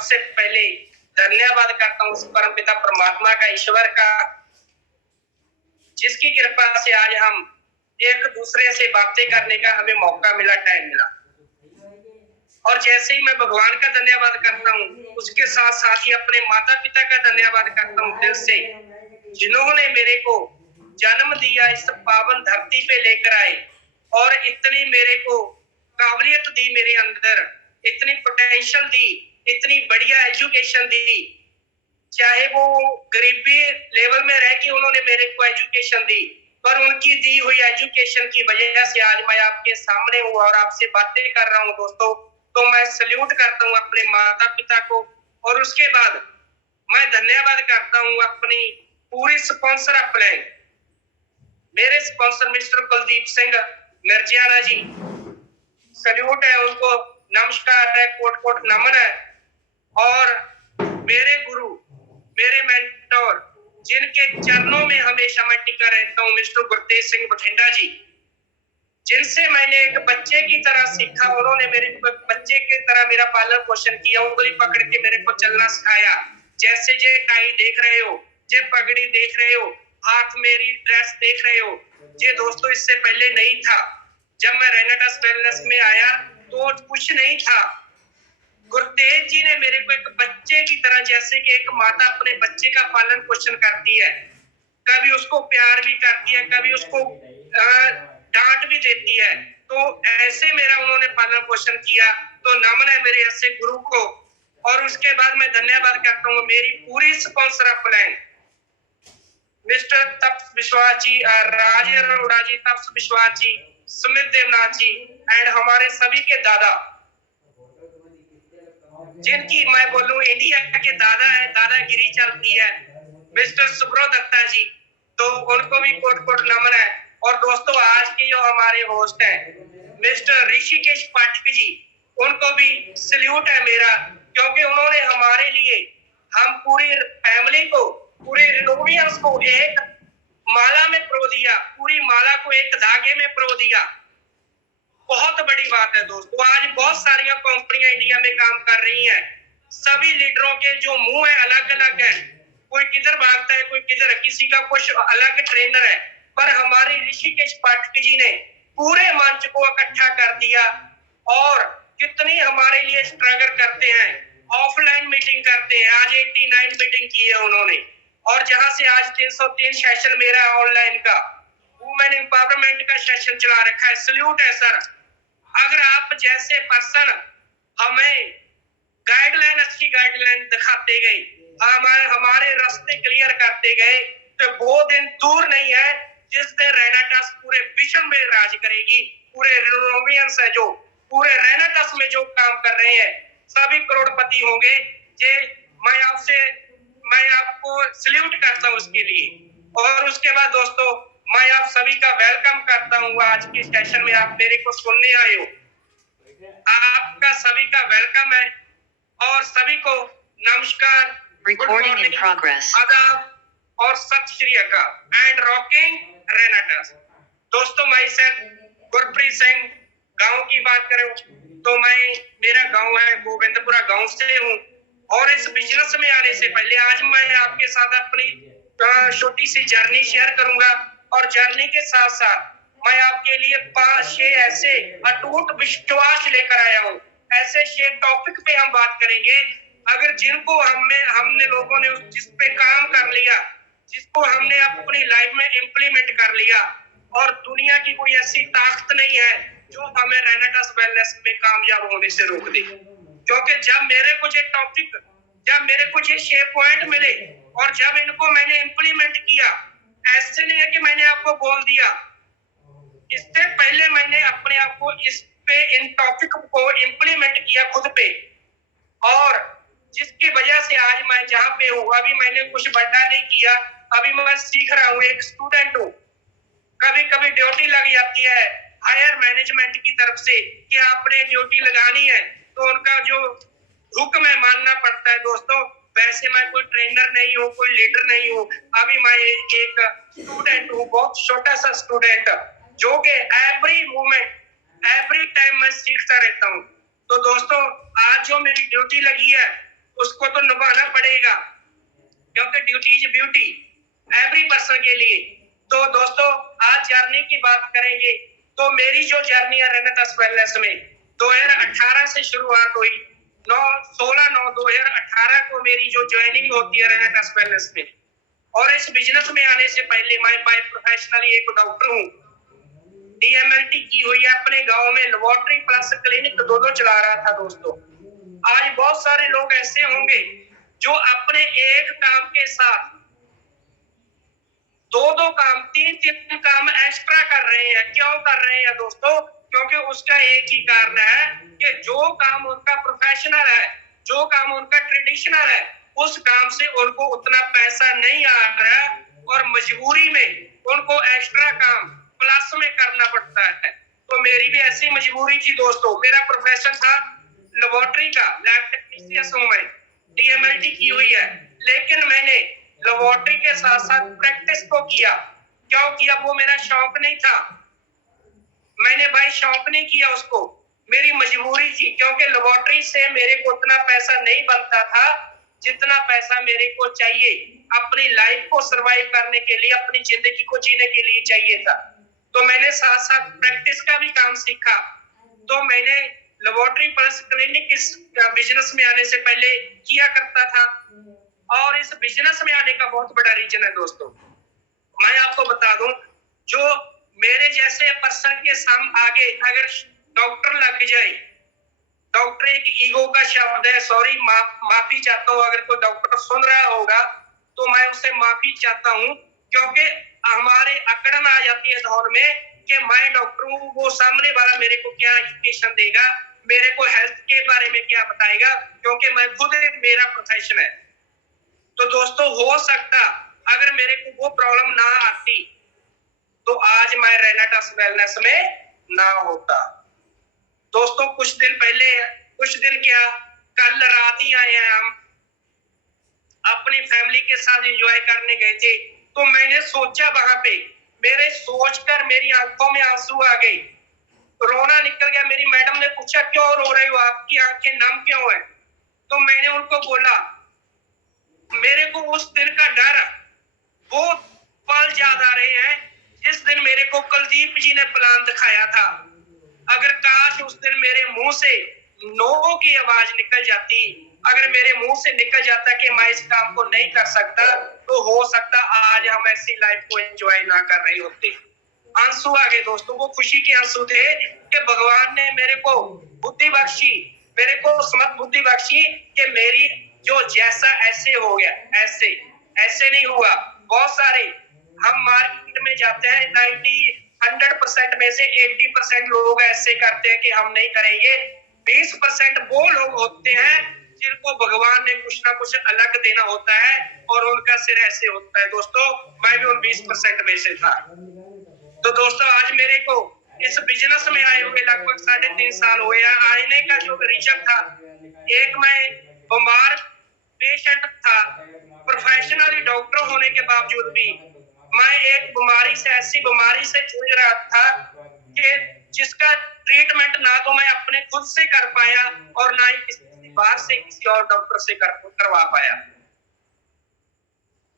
सबसे पहले धन्यवाद करता हूँ उस परमपिता परमात्मा का, ईश्वर का, जिसकी कृपा से आज हम एक दूसरे से बातें करने का हमें मौका मिला, टाइम मिला। और जैसे ही मैं भगवान का धन्यवाद करता हूँ, उसके साथ साथ ही अपने माता पिता का धन्यवाद करता हूँ दिल से, जिन्होंने मेरे को जन्म दिया, इस पावन धरती पे लेकर आए और इतनी मेरे को काबिलियत दी, मेरे अंदर इतनी पोटेंशियल दी, इतनी बढ़िया एजुकेशन दी। चाहे वो गरीबी लेवल में रह के उन्होंने मेरे को एजुकेशन दी, पर उनकी दी हुई एजुकेशन की वजह से आज मैं आपके सामने हूँ और आपसे बातें कर रहा हूँ दोस्तों। तो मैं सल्यूट करता हूँ अपने माता पिता को, और उसके बाद मैं धन्यवाद करता हूँ अपनी पूरी स्पॉन्सर अपलाइन, मेरे स्पॉन्सर मिस्टर कुलदीप सिंह मिर्जियाना जी, सल्यूट है उनको, नमस्कार है, कोट कोट नमन है। और मेरे गुरु, मेरे मेंटोर, जिनके चरणों में हमेशा मैं टिका रहता हूँ, मिस्टर गुरतेज सिंह बठिंडा जी, जिनसे मैंने एक बच्चे की तरह सीखा। उन्होंने मेरे को बच्चे की तरह मेरा पालन पोषण किया, उंगली पकड़ के मेरे को चलना सिखाया। जैसे जे टाई देख रहे हो, जे पगड़ी देख रहे हो, हाथ मेरी ड्रेस देख रहे हो, ये दोस्तों इससे पहले नहीं था। जब मैं रेनेटास वेलनेस में आया तो कुछ नहीं था। गुरतेज जी ने मेरे को एक बच्चे की तरह, जैसे कि एक माता अपने बच्चे का पालन पोषण करती है, कभी उसको प्यार भी करती है, कभी उसको डांट भी देती है, तो ऐसे मेरा उन्होंने पालन पोषण किया। तो नमन है मेरे ऐसे गुरु को। और उसके बाद मैं धन्यवाद करता हूँ मेरी पूरी स्पॉन्सर अपलाइन, मिस्टर तप्स विश्वास जी, राज अरोड़ा जी, तप्स विश्वास जी, सुमित देवनाथ जी, एंड हमारे सभी के दादा, जिनकी मैं बोलूं इंडिया के दादा है, दादागिरी चलती है, मिस्टर सुब्रो दत्ता जी, तो उनको भी कोट कोट नमन है। और दोस्तों आज के जो हमारे होस्ट हैं मिस्टर ऋषिकेश पाठक जी, उनको भी सल्यूट है मेरा, क्योंकि उन्होंने हमारे लिए, हम पूरी फैमिली को, पूरे रिनोवियंस को एक माला में प्रो दिया, पूरी माला को एक धागे में प्रो दिया। बहुत बड़ी बात है दोस्तों। आज बहुत सारी कंपनियां इंडिया में काम कर रही हैं, सभी लीडरों के जो मुंह है अलग अलग है, कोई किधर भागता है, कोई किधर, किसी का कुछ अलग ट्रेनर है, पर हमारे ऋषिकेश पाठक जी ने पूरे मंच को इकट्ठा कर दिया। और कितनी हमारे लिए स्ट्रगल करते हैं, ऑफलाइन मीटिंग करते हैं, आज 89 मीटिंग की है उन्होंने, और जहां से आज 303 सेशन मेरा ऑनलाइन का वुमेन एम्पावरमेंट का सेशन चला रखा है। सल्यूट है सर। अगर आप जैसे पर्सन हमें गाइडलाइन, अच्छी गाइडलाइन दिखाते गए, हमारे रास्ते क्लियर करते गए, तो वो दिन दूर नहीं है जिस दिन रेनेटास पूरे विश्व में राज करेगी। पूरे रिनोवियंस है जो पूरे रेनेटास में जो काम कर रहे हैं, सभी करोड़पति होंगे। ये मैं आपको सल्यूट करता हूँ उसके लिए। और उसके बाद दोस्तों मैं आप सभी का वेलकम करता हूँ आज के सेशन में, आप मेरे को सुनने आए हो, आपका सभी का वेलकम है। और सभी को नमस्कार, रिकॉर्डिंग इन प्रोग्रेस, आदाब और सत श्री अकाल एंड रॉकिंग रेनेटास। दोस्तों मैं सर गुरप्रीत सिंह, गांव की बात करूं तो मेरा गांव है गोविंदपुरा गांव से हूं। और इस बिजनेस में आने से पहले आज मैं आपके साथ अपनी छोटी सी जर्नी शेयर करूंगा, और जर्नी के साथ साथ मैं आपके लिए 5-6 ऐसे अटूट विश्वास लेकर आया हूँ। ऐसे 6 टॉपिक पे हम बात करेंगे, अगर जिनको हमने लोगों ने जिस पे काम कर लिया, जिसको हमने अपनी लाइफ में इम्प्लीमेंट कर लिया, और दुनिया की कोई ऐसी ताकत नहीं है जो हमें रेनेटास वेलनेस में कामयाब होने से रोक दे। क्योंकि जब मेरे को ये टॉपिक, जब मेरे को ये 6 पॉइंट मिले और जब इनको मैंने इम्प्लीमेंट किया, ऐसे नहीं है कि मैंने आपको बोल दिया, इससे पहले मैंने अपने आप को इस पे, इन टॉपिक को इम्प्लीमेंट किया खुद पे, और जिसकी वजह से आज मैं जहाँ पे हूँ, अभी मैंने कुछ बड़ा नहीं किया, अभी मैं सीख रहा हूँ, एक स्टूडेंट हूँ। कभी कभी ड्यूटी लग जाती है हायर मैनेजमेंट की तरफ से कि आपने ड्यूटी लगानी है, तो उनका जो हुक्म है मानना पड़ता है दोस्तों। वैसे मैं कोई ट्रेनर नहीं हूँ, कोई लीडर नहीं हूँ, अभी मैं एक स्टूडेंट हूँ, बहुत छोटा सा स्टूडेंट, जो कि एवरी मोमेंट, एवरी टाइम मैं सीखता रहता हूँ। तो दोस्तों आज जो मेरी ड्यूटी लगी है, उसको तो निभाना पड़ेगा, क्योंकि duty is beauty every person के लिए। तो दोस्तों आज जर्नी की बात करेंगे। तो मेरी जो जर्नी है रेनेटस वेलनेस में 2018 से शुरुआत हुई। 16/9/2018 को मेरी जो ज्वाइनिंग होती है रेनेटस वेलनेस में। और इस बिजनेस में आने से पहले मैं बाय प्रोफेशनली एक डॉक्टर हूँ। DMLT की हुई है, अपने गांव में लेबोरेटरी प्लस क्लिनिक दोनों चला रहा था दोस्तों। आज बहुत सारे लोग ऐसे होंगे जो अपने एक काम के साथ दो काम, तीन काम एक्स्ट्रा कर रहे हैं। क्यों कर रहे हैं दोस्तों? क्योंकि उसका एक ही कारण है कि जो काम उनका प्रोफेशनल है, जो काम उनका ट्रेडिशनल है, उस काम से उनको उतना पैसा नहीं आ रहा और मजबूरी में उनको एक्स्ट्रा काम प्लस में करना पड़ता है। तो मेरी भी ऐसी मजबूरी थी दोस्तों। मेरा प्रोफेशन था लेबोरेटरी का, लैब टेक्नीशियन हूं मैं, DMLT की हुई है, लेकिन मैंने लेबोरेटरी के साथ साथ प्रैक्टिस को किया। क्यों किया? वो मेरा शौक नहीं था, मैंने भाई शौक नहीं किया उसको, मेरी मजबूरी थी। क्योंकि लेबोरेटरी से मेरे को उतना पैसा नहीं बनता था जितना पैसा मेरे को चाहिए अपनी लाइफ को सरवाइव करने के लिए, अपनी जिंदगी को जीने के लिए चाहिए था। तो मैंने साथ साथ प्रैक्टिस का भी काम सीखा। तो मैंने लेबोरेटरी प्लस क्लिनिक इस बिजनेस में आने से पहले किया करता था। और इस बिजनेस में आने का बहुत बड़ा रीजन है दोस्तों। मैं आपको बता दूं, जो मेरे जैसे पर्सन के सामने आगे अगर डॉक्टर लग जाए, डॉक्टर एक ईगो का शब्द है, सॉरी माफी चाहता हूं अगर कोई डॉक्टर सुन रहा होगा तो मैं उससे माफी चाहता हूं, क्योंकि हमारे अकड़न आ जाती है दौर में कि मैं डॉक्टर हूं, वो सामने वाला मेरे को क्या एजुकेशन देगा, मेरे को हेल्थ के बारे में क्या बताएगा, क्योंकि मैं खुद मेरा प्रोफेशन है। तो दोस्तों हो सकता अगर मेरे को वो प्रॉब्लम ना आती तो आज मैं रेनेटस वेलनेस में ना होता। दोस्तों कुछ दिन क्या, कल रात ही आए हैं हम, अपनी फैमिली के साथ एंजॉय करने गए थे। तो मैंने सोचा वहां पे, मेरे सोचकर मेरी आंखों में आंसू आ गए, रोना निकल गया। मेरी मैडम ने पूछा क्यों रो रहे हो, आपकी आंखें नम क्यों है? तो मैंने उनको बोला मेरे को उस दिन का डर, वो पल याद आ रहे हैं जिस दिन मेरे को कुलदीप जी ने प्लान दिखाया था। अगर काश उस दिन मेरे मुंह से नो की आवाज निकल जाती, अगर मेरे मुंह से निकल जाता कि मैं इस काम को नहीं कर सकता, तो हो सकता आज हम ऐसी लाइफ को एंजॉय ना कर रहे होते। आंसू आ गए दोस्तों, वो खुशी के आंसू थे कि भगवान ने मेरे को बुद्धि बख्शी, मेरे को समझ बुद्धि बख्शी कि मेरी जो जैसा ऐसे हो गया, ऐसे नहीं हुआ। बहुत सारे हम मार्केट में जाते हैं, 100% में से 80% लोग ऐसे करते हैं कि हम नहीं करेंगे। 20% वो लोग होते हैं जिनको भगवान ने कुछ ना कुछ अलग देना होता है और उनका सिर ऐसे होता है। दोस्तों मैं भी उन 20% में से था। तो दोस्तों आज मेरे को इस बिजनेस में आए हुए लगभग 3.5 साल हुए हैं। आने का जो रीजन था, एक मैं बीमार पेशेंट था, प्रोफेशनली डॉक्टर होने के बावजूद भी मैं एक बीमारी से, ऐसी बीमारी से जूझ रहा था कि जिसका ट्रीटमेंट ना तो मैं अपने खुद से कर पाया और ना ही किसी बाहर से किसी और डॉक्टर से करवा पाया।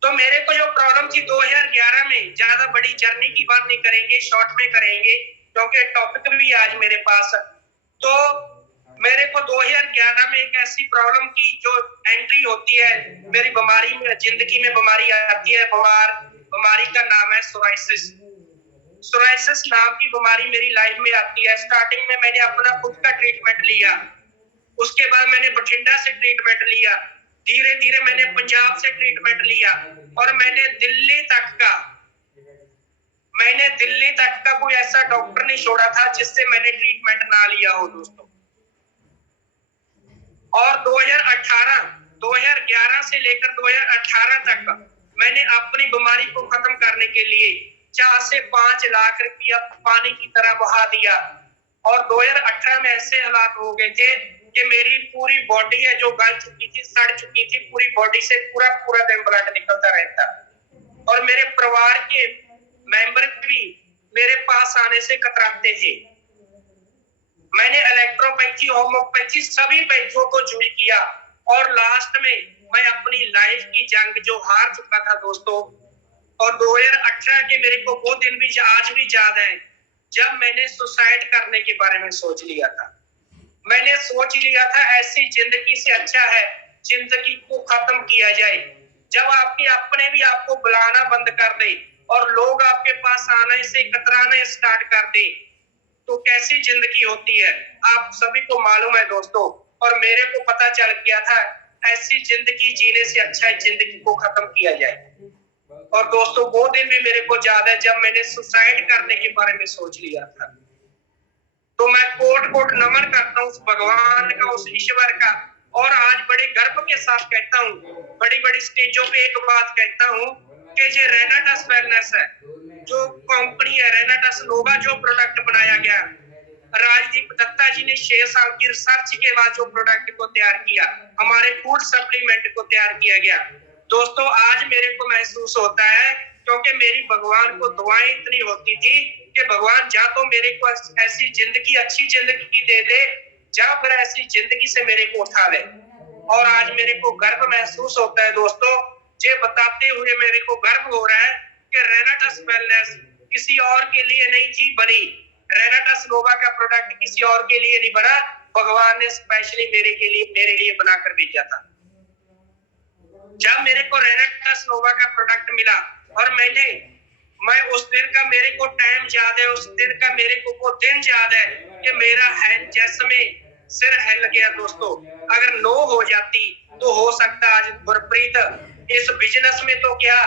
तो मेरे को जो प्रॉब्लम थी 2011 में, ज्यादा बड़ी जर्नी की बात नहीं करेंगे, शॉर्ट में करेंगे क्योंकि टॉपिक भी आज मेरे पास। तो मेरे को 2011 में एक ऐसी प्रॉब्लम की जो एंट्री होती है मेरी बीमारी में, जिंदगी में बीमारी आती है। बीमारी का नाम है सोराइसिस नाम की बीमारी मेरी लाइफ में आती है। स्टार्टिंग में मैंने अपना खुद का ट्रीटमेंट लिया, उसके बाद मैंने बठिंडा से ट्रीटमेंट लिया, धीरे धीरे मैंने पंजाब से ट्रीटमेंट लिया और मैंने दिल्ली तक का कोई ऐसा डॉक्टर नहीं छोड़ा था जिससे मैंने ट्रीटमेंट ना लिया हो दोस्तों। और 2011 से लेकर 2018 तक मैंने अपनी बीमारी को खत्म करने के लिए 4 से 5 लाख रुपया पानी की तरह बहा दिया। और 2018 में ऐसे हालात हो गए थे कि मेरी पूरी बॉडी है जो गल चुकी थी, सड़ चुकी थी, पूरी बॉडी से पूरा दिन ब्लड निकलता रहता। और मेरे परिवार के मेंबर भी मेरे पास आने से कतराते थे। मैंने इलेक्ट्रोपैथी, होम्योपैथी सभी पैथों को यूज किया, और लास्ट में मैं अपनी लाइफ की जंग जो हार चुका था दोस्तों, और 2018 के मेरे को वो दिन भी आज भी याद है जब मैंने सुसाइड करने के बारे में सोच लिया था। मैंने सोच लिया था ऐसी जिंदगी से अच्छा है जिंदगी को खत्म किया जाए। जब आपके अपने भी आपको बुलाना बंद कर दे और लोग आपके पास आने से कतराने स्टार्ट कर दे, तो कैसी जिंदगी होती है आप सभी को मालूम है दोस्तों। और मेरे को पता चल गया था ऐसी जिंदगी जीने से अच्छा है जिंदगी को खत्म किया जाए। और दोस्तों वो दिन भी मेरे को याद है जब मैंने सुसाइड करने के बारे में सोच लिया था। तो मैं कोट कोट नमन करता हूँ उस भगवान का, उस ईश्वर का। और आज बड़े गर्व के साथ कहता हूँ, बड़ी बड़ी स्टेजों पे एक बात कहता हूँ कि जो रेनाटस वेलनेस है, जो कंपनी है रेनाटस नोवा, जो प्रोडक्ट बनाया गया, राजदीप दत्ता जी ने 6 साल की रिसर्च के बाद जो प्रोडक्ट को तैयार किया, हमारे फूड सप्लीमेंट को तैयार किया गया दोस्तों, आज मेरे को महसूस होता है क्योंकि मेरी भगवान को दुआएं इतनी होती थी कि भगवान जा तो मेरे को ऐसी जिंदगी, अच्छी जिंदगी दे दे, जा फिर ऐसी जिंदगी से मेरे को उठा ले। और आज मेरे को गर्व महसूस होता है दोस्तों, ये बताते हुए मेरे को गर्व हो रहा है कि रेनाटस वेलनेस किसी और के लिए नहीं जी बनी, रेनाटस नोवा का प्रोडक्ट किसी और के लिए नहीं बना, भगवान ने स्पेशली मेरे लिए बनाकर भेजा था। जब मेरे को रेनाटस नोवा का प्रोडक्ट मिला और मैं उस दिन का मेरे को टाइम याद है, उस दिन का मेरे को वो दिन याद है कि मेरा हैंड जैसे में सिर हिल गया दोस्तों। अगर नो हो जाती तो हो सकता आज गुरप्रीत इस बिजनेस में तो क्या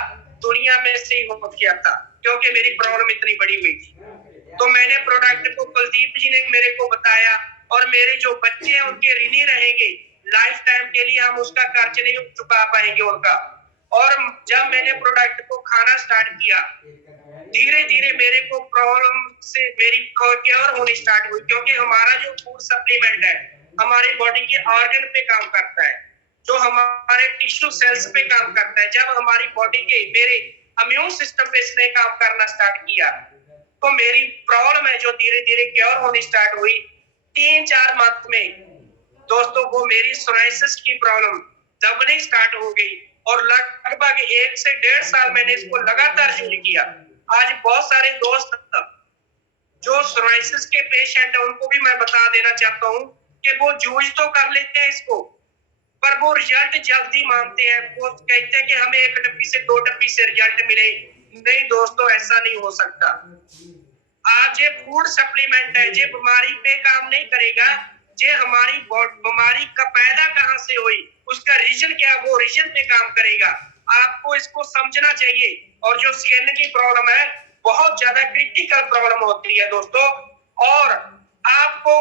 दुनिया में से ही हो गया था, क्योंकि मेरी प्रॉब्लम इतनी बड़ी हुई थी। तो मैंने प्रोडक्ट को कुलदीप जी ने मेरे को बताया और मेरे जो बच्चे हैं उनके ऋणी रहेंगे लाइफ टाइम के लिए, हम उसका कर्ज नहीं चुका पाएंगे उनका। और जब मैंने प्रोडक्ट को खाना स्टार्ट किया, धीरे धीरे मेरे को प्रॉब्लम से मेरी केयर होनी स्टार्ट हुई, क्योंकि हमारा जो फूड सप्लीमेंट है हमारी बॉडी के ऑर्गन पे काम करता है, जो हमारे टिश्यू सेल्स पे काम करता है। जब हमारी बॉडी के मेरे इम्यून सिस्टम पे इसने काम करना स्टार्ट किया तो मेरी प्रॉब्लम है जो धीरे धीरे क्योर होनी स्टार्ट हुई। 3-4 मंथ में दोस्तों वो मेरी सोराइसिस की प्रॉब्लम दबनी स्टार्ट हो गई और लगभग 1 से 1.5 साल मैंने इसको लगातार यूज किया। आज बहुत सारे दोस्त जो सोराइसिस के पेशेंट है उनको भी मैं बता देना चाहता हूँ कि वो यूज तो कर लेते हैं इसको, पर वो रिजल्ट जल्दी मांगते हैं। वो कहते हैं कि हमें 1 टप्पी से 2 टप्पी से रिजल्ट मिले। नहीं दोस्तों, ऐसा नहीं हो सकता। आज ये फूड सप्लीमेंट है, ये बीमारी पे काम नहीं करेगा, ये हमारी बीमारी का पैदा कहाँ से हुई, उसका रीजन क्या, वो रीजन पे काम करेगा। आपको इसको समझना चाहिए। और जो स्किन की प्रॉब्लम है बहुत ज्यादा क्रिटिकल प्रॉब्लम होती है दोस्तों, और आपको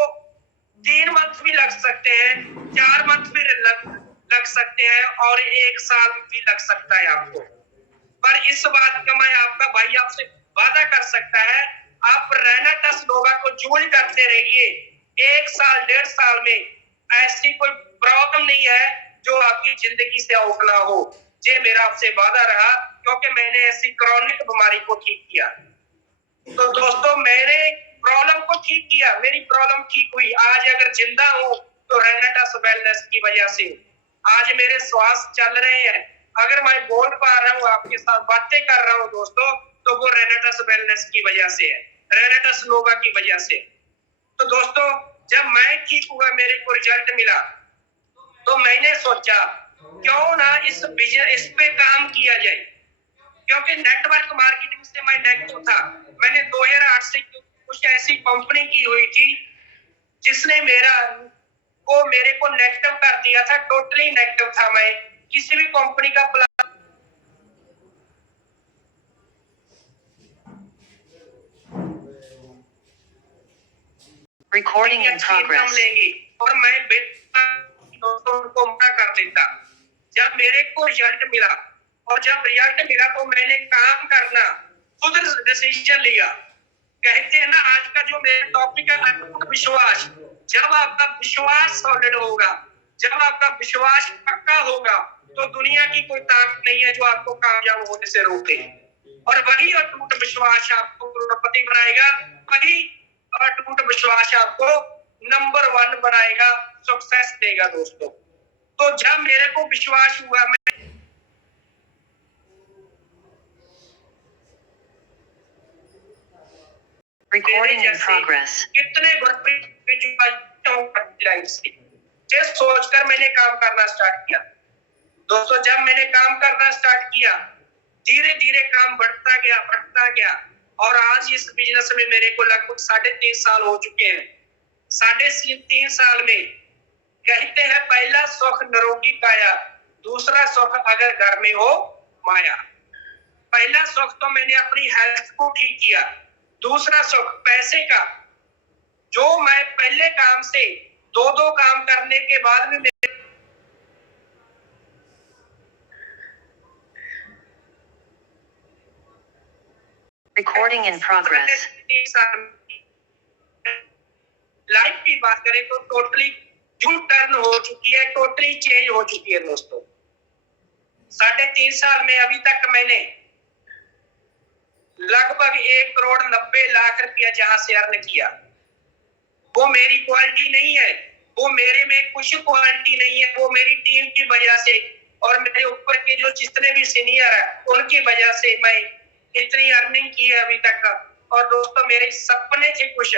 3 मंथ भी लग सकते हैं, 4 मंथ भी लग सकते हैं और 1 साल भी लग सकता है आपको। पर इस बात का मैं आपका भाई आपसे वादा कर सकता है, आप रेनाटस नोवा को यूज करते रहिए। 1 साल 1.5 साल में ऐसी कोई प्रॉब्लम नहीं है जो आपकी जिंदगी से आउट ना हो। ये मेरा आपसे वादा रहा, क्योंकि मैंने ऐसी क्रॉनिक बीमारी को ठीक किया। तो दोस्तों मैंने प्रॉब्लम को ठीक किया, मेरी प्रॉब्लम ठीक हुई। आज अगर जिंदा हूँ तो रेनाटस वेलनेस की वजह से। आज मेरे श्वास चल रहे हैं, अगर मैं बोल पा रहा हूँ, आपके साथ बातें कर रहा हूँ दोस्तों, तो वो रेनाटस वेलनेस की वजह से है, रेनाटस नोवा की वजह से। तो दोस्तों जब मैं ठीक हुआ, मेरे को रिजल्ट मिला, तो मैंने सोचा क्यों ना इस पे काम किया जाए, क्योंकि नेटवर्क मार्केटिंग से मैं नेगेटिव था। मैंने 2008 से कुछ ऐसी कंपनी की हुई थी जिसने मेरे को नेगेटिव कर दिया था, टोटली नेगेटिव था। मैं किसी भी कंपनी का प्लान Recording in progress. लेंगे और मैं दोस्तों को मना कर देता। जब मेरे को रिजल्ट मिला और जब रिजल्ट मिला तो मैंने काम करना खुद डिसीजन लिया। कहते हैं ना, आज का जो मेरा टॉपिक है अटूट विश्वास। जब आपका विश्वास सॉलिड होगा, जब आपका विश्वास पक्का होगा, तो दुनिया की कोई ताकत नहीं है जो आपको कामयाब होने से रोके। और वही अटूट विश्वास आपको करोड़पति बनाएगा, वही अटूट विश्वास आपको नंबर 1 बनाएगा, सक्सेस देगा दोस्तों। तो जब मेरे को विश्वास हुआ, मैं Recording in progress. कितने ये सोचकर मैंने काम करना स्टार्ट किया। दोस्तों, जब मैंने काम करना स्टार्ट किया, धीरे धीरे काम बढ़ता गया और आज इस बिजनेस में मेरे को लगभग 3.5 साल हो चुके हैं। 3.5 साल में कहते हैं पहला सुख निरोगी काया, दूसरा सुख अगर घर में हो माया। पहला सुख तो मैंने अपनी हेल्थ को ठीक किया, दूसरा सुख पैसे का, जो मैं पहले काम से 2 काम करने के बाद भी Recording in progress. लाइफ की बात करें तो टोटली यू टर्न हो चुकी है, टोटली चेंज हो चुकी है दोस्तों। 3.5 साल में अभी तक मैंने लगभग 1,90,00,000 रुपया जहां से अर्न किया। वो मेरी क्वालिटी नहीं है, वो मेरे में कुछ क्वालिटी नहीं है, वो मेरी टीम की वजह से और मेरे ऊपर के जो जितने भी सीनियर है उनकी वजह से मैं इतनी अर्निंग की है अभी तक। और दोस्तों, मेरे सपने थे कुछ,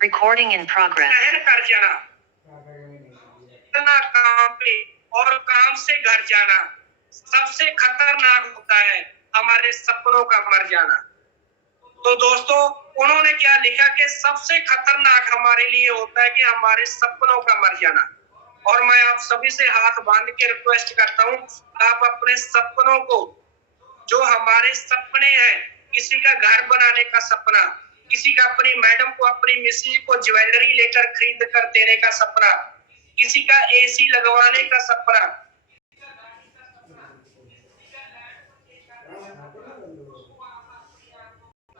Recording in progress. कर जाना काम पे और काम से घर जाना सबसे खतरनाक होता है, हमारे सपनों का मर जाना। तो दोस्तों, उन्होंने क्या लिखा कि सबसे खतरनाक हमारे लिए होता है कि हमारे सपनों का मर जाना। और मैं आप सभी से हाथ बांध के रिक्वेस्ट करता हूँ, आप अपने सपनों को, जो हमारे सपने हैं, किसी का घर बनाने का सपना, किसी का अपनी मैडम को, अपनी मिसेज को ज्वेलरी लेकर खरीद कर देने का सपना, किसी का एसी लगवाने का सपना,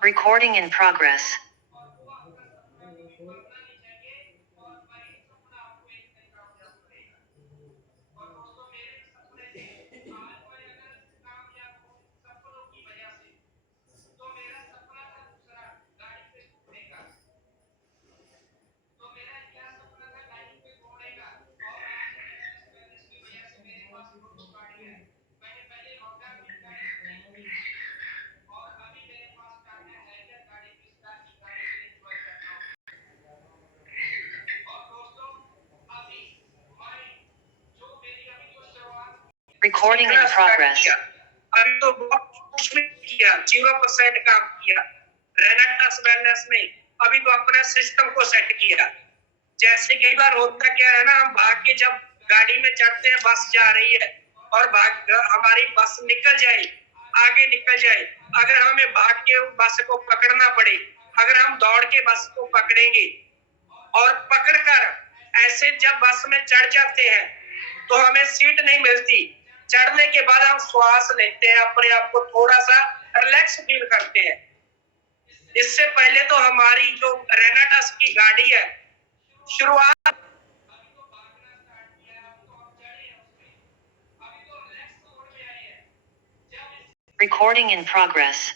Recording in progress. Recording in progress. अभी तो बहुत कुछ भी किया, 0% काम किया रेनेटास वेलनेस में, अभी तो अपना सिस्टम को सेट किया। जैसे कई बार होता क्या है ना, हम भाग के जब गाड़ी में चढ़ते हैं, बस जा रही है और हमारी बस निकल जाए, आगे निकल जाए, अगर हमें भाग के बस को पकड़ना पड़े, अगर हम दौड़ के बस को पकड़ेंगे और पकड़कर ऐसे जब बस में चढ़ जाते हैं तो हमें सीट नहीं मिलती। चढ़ने के बाद हम श्वास लेते हैं, अपने आप को थोड़ा सा रिलैक्स फील करते हैं। इससे पहले तो हमारी जो रेनाटस की गाड़ी है, शुरुआत Recording in progress.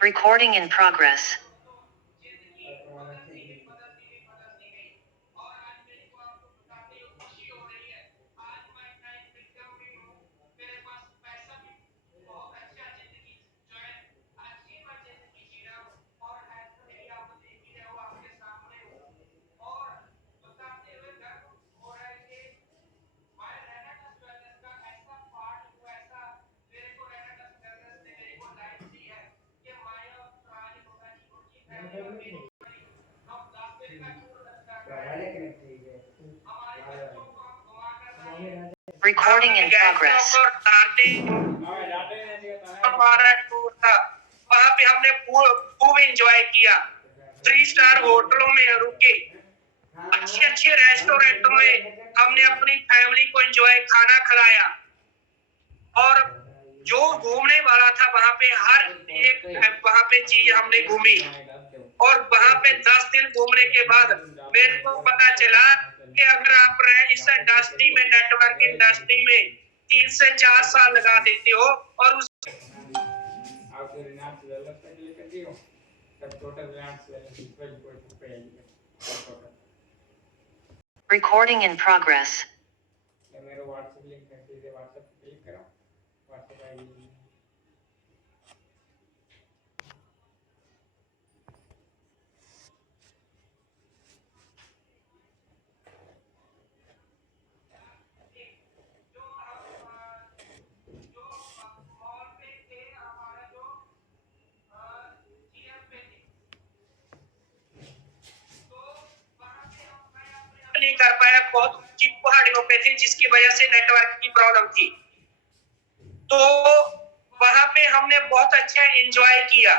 Recording in progress. Recording in progress. हमारा टूर था, वहाँ पे हमने खूब एंजॉय किया। 3 स्टार होटलों में रुके, अच्छे अच्छे रेस्टोरेंट में हमने अपनी फैमिली को एंजॉय खाना खिलाया और जो घूमने वाला था वहाँ पे हर एक वहाँ पे चीज हमने घूमी। और वहाँ पे 10 दिन घूमने के बाद मेरे को पता चला कि अगर आप रहे इस इंडस्ट्री में, नेटवर्क इंडस्ट्री में 3 से 4 साल लगा देते हो और उस Recording in progress. मेरा व्हाट्सएप लिंक है, सीधे व्हाट्सएप पे क्लिक करो, व्हाट्सएप आईडी नहीं कर पाया, बहुत ऊंची पहाड़ियों पे थे जिसकी वजह से नेटवर्क की प्रॉब्लम थी। तो वहां पे हमने बहुत अच्छा एंजॉय किया।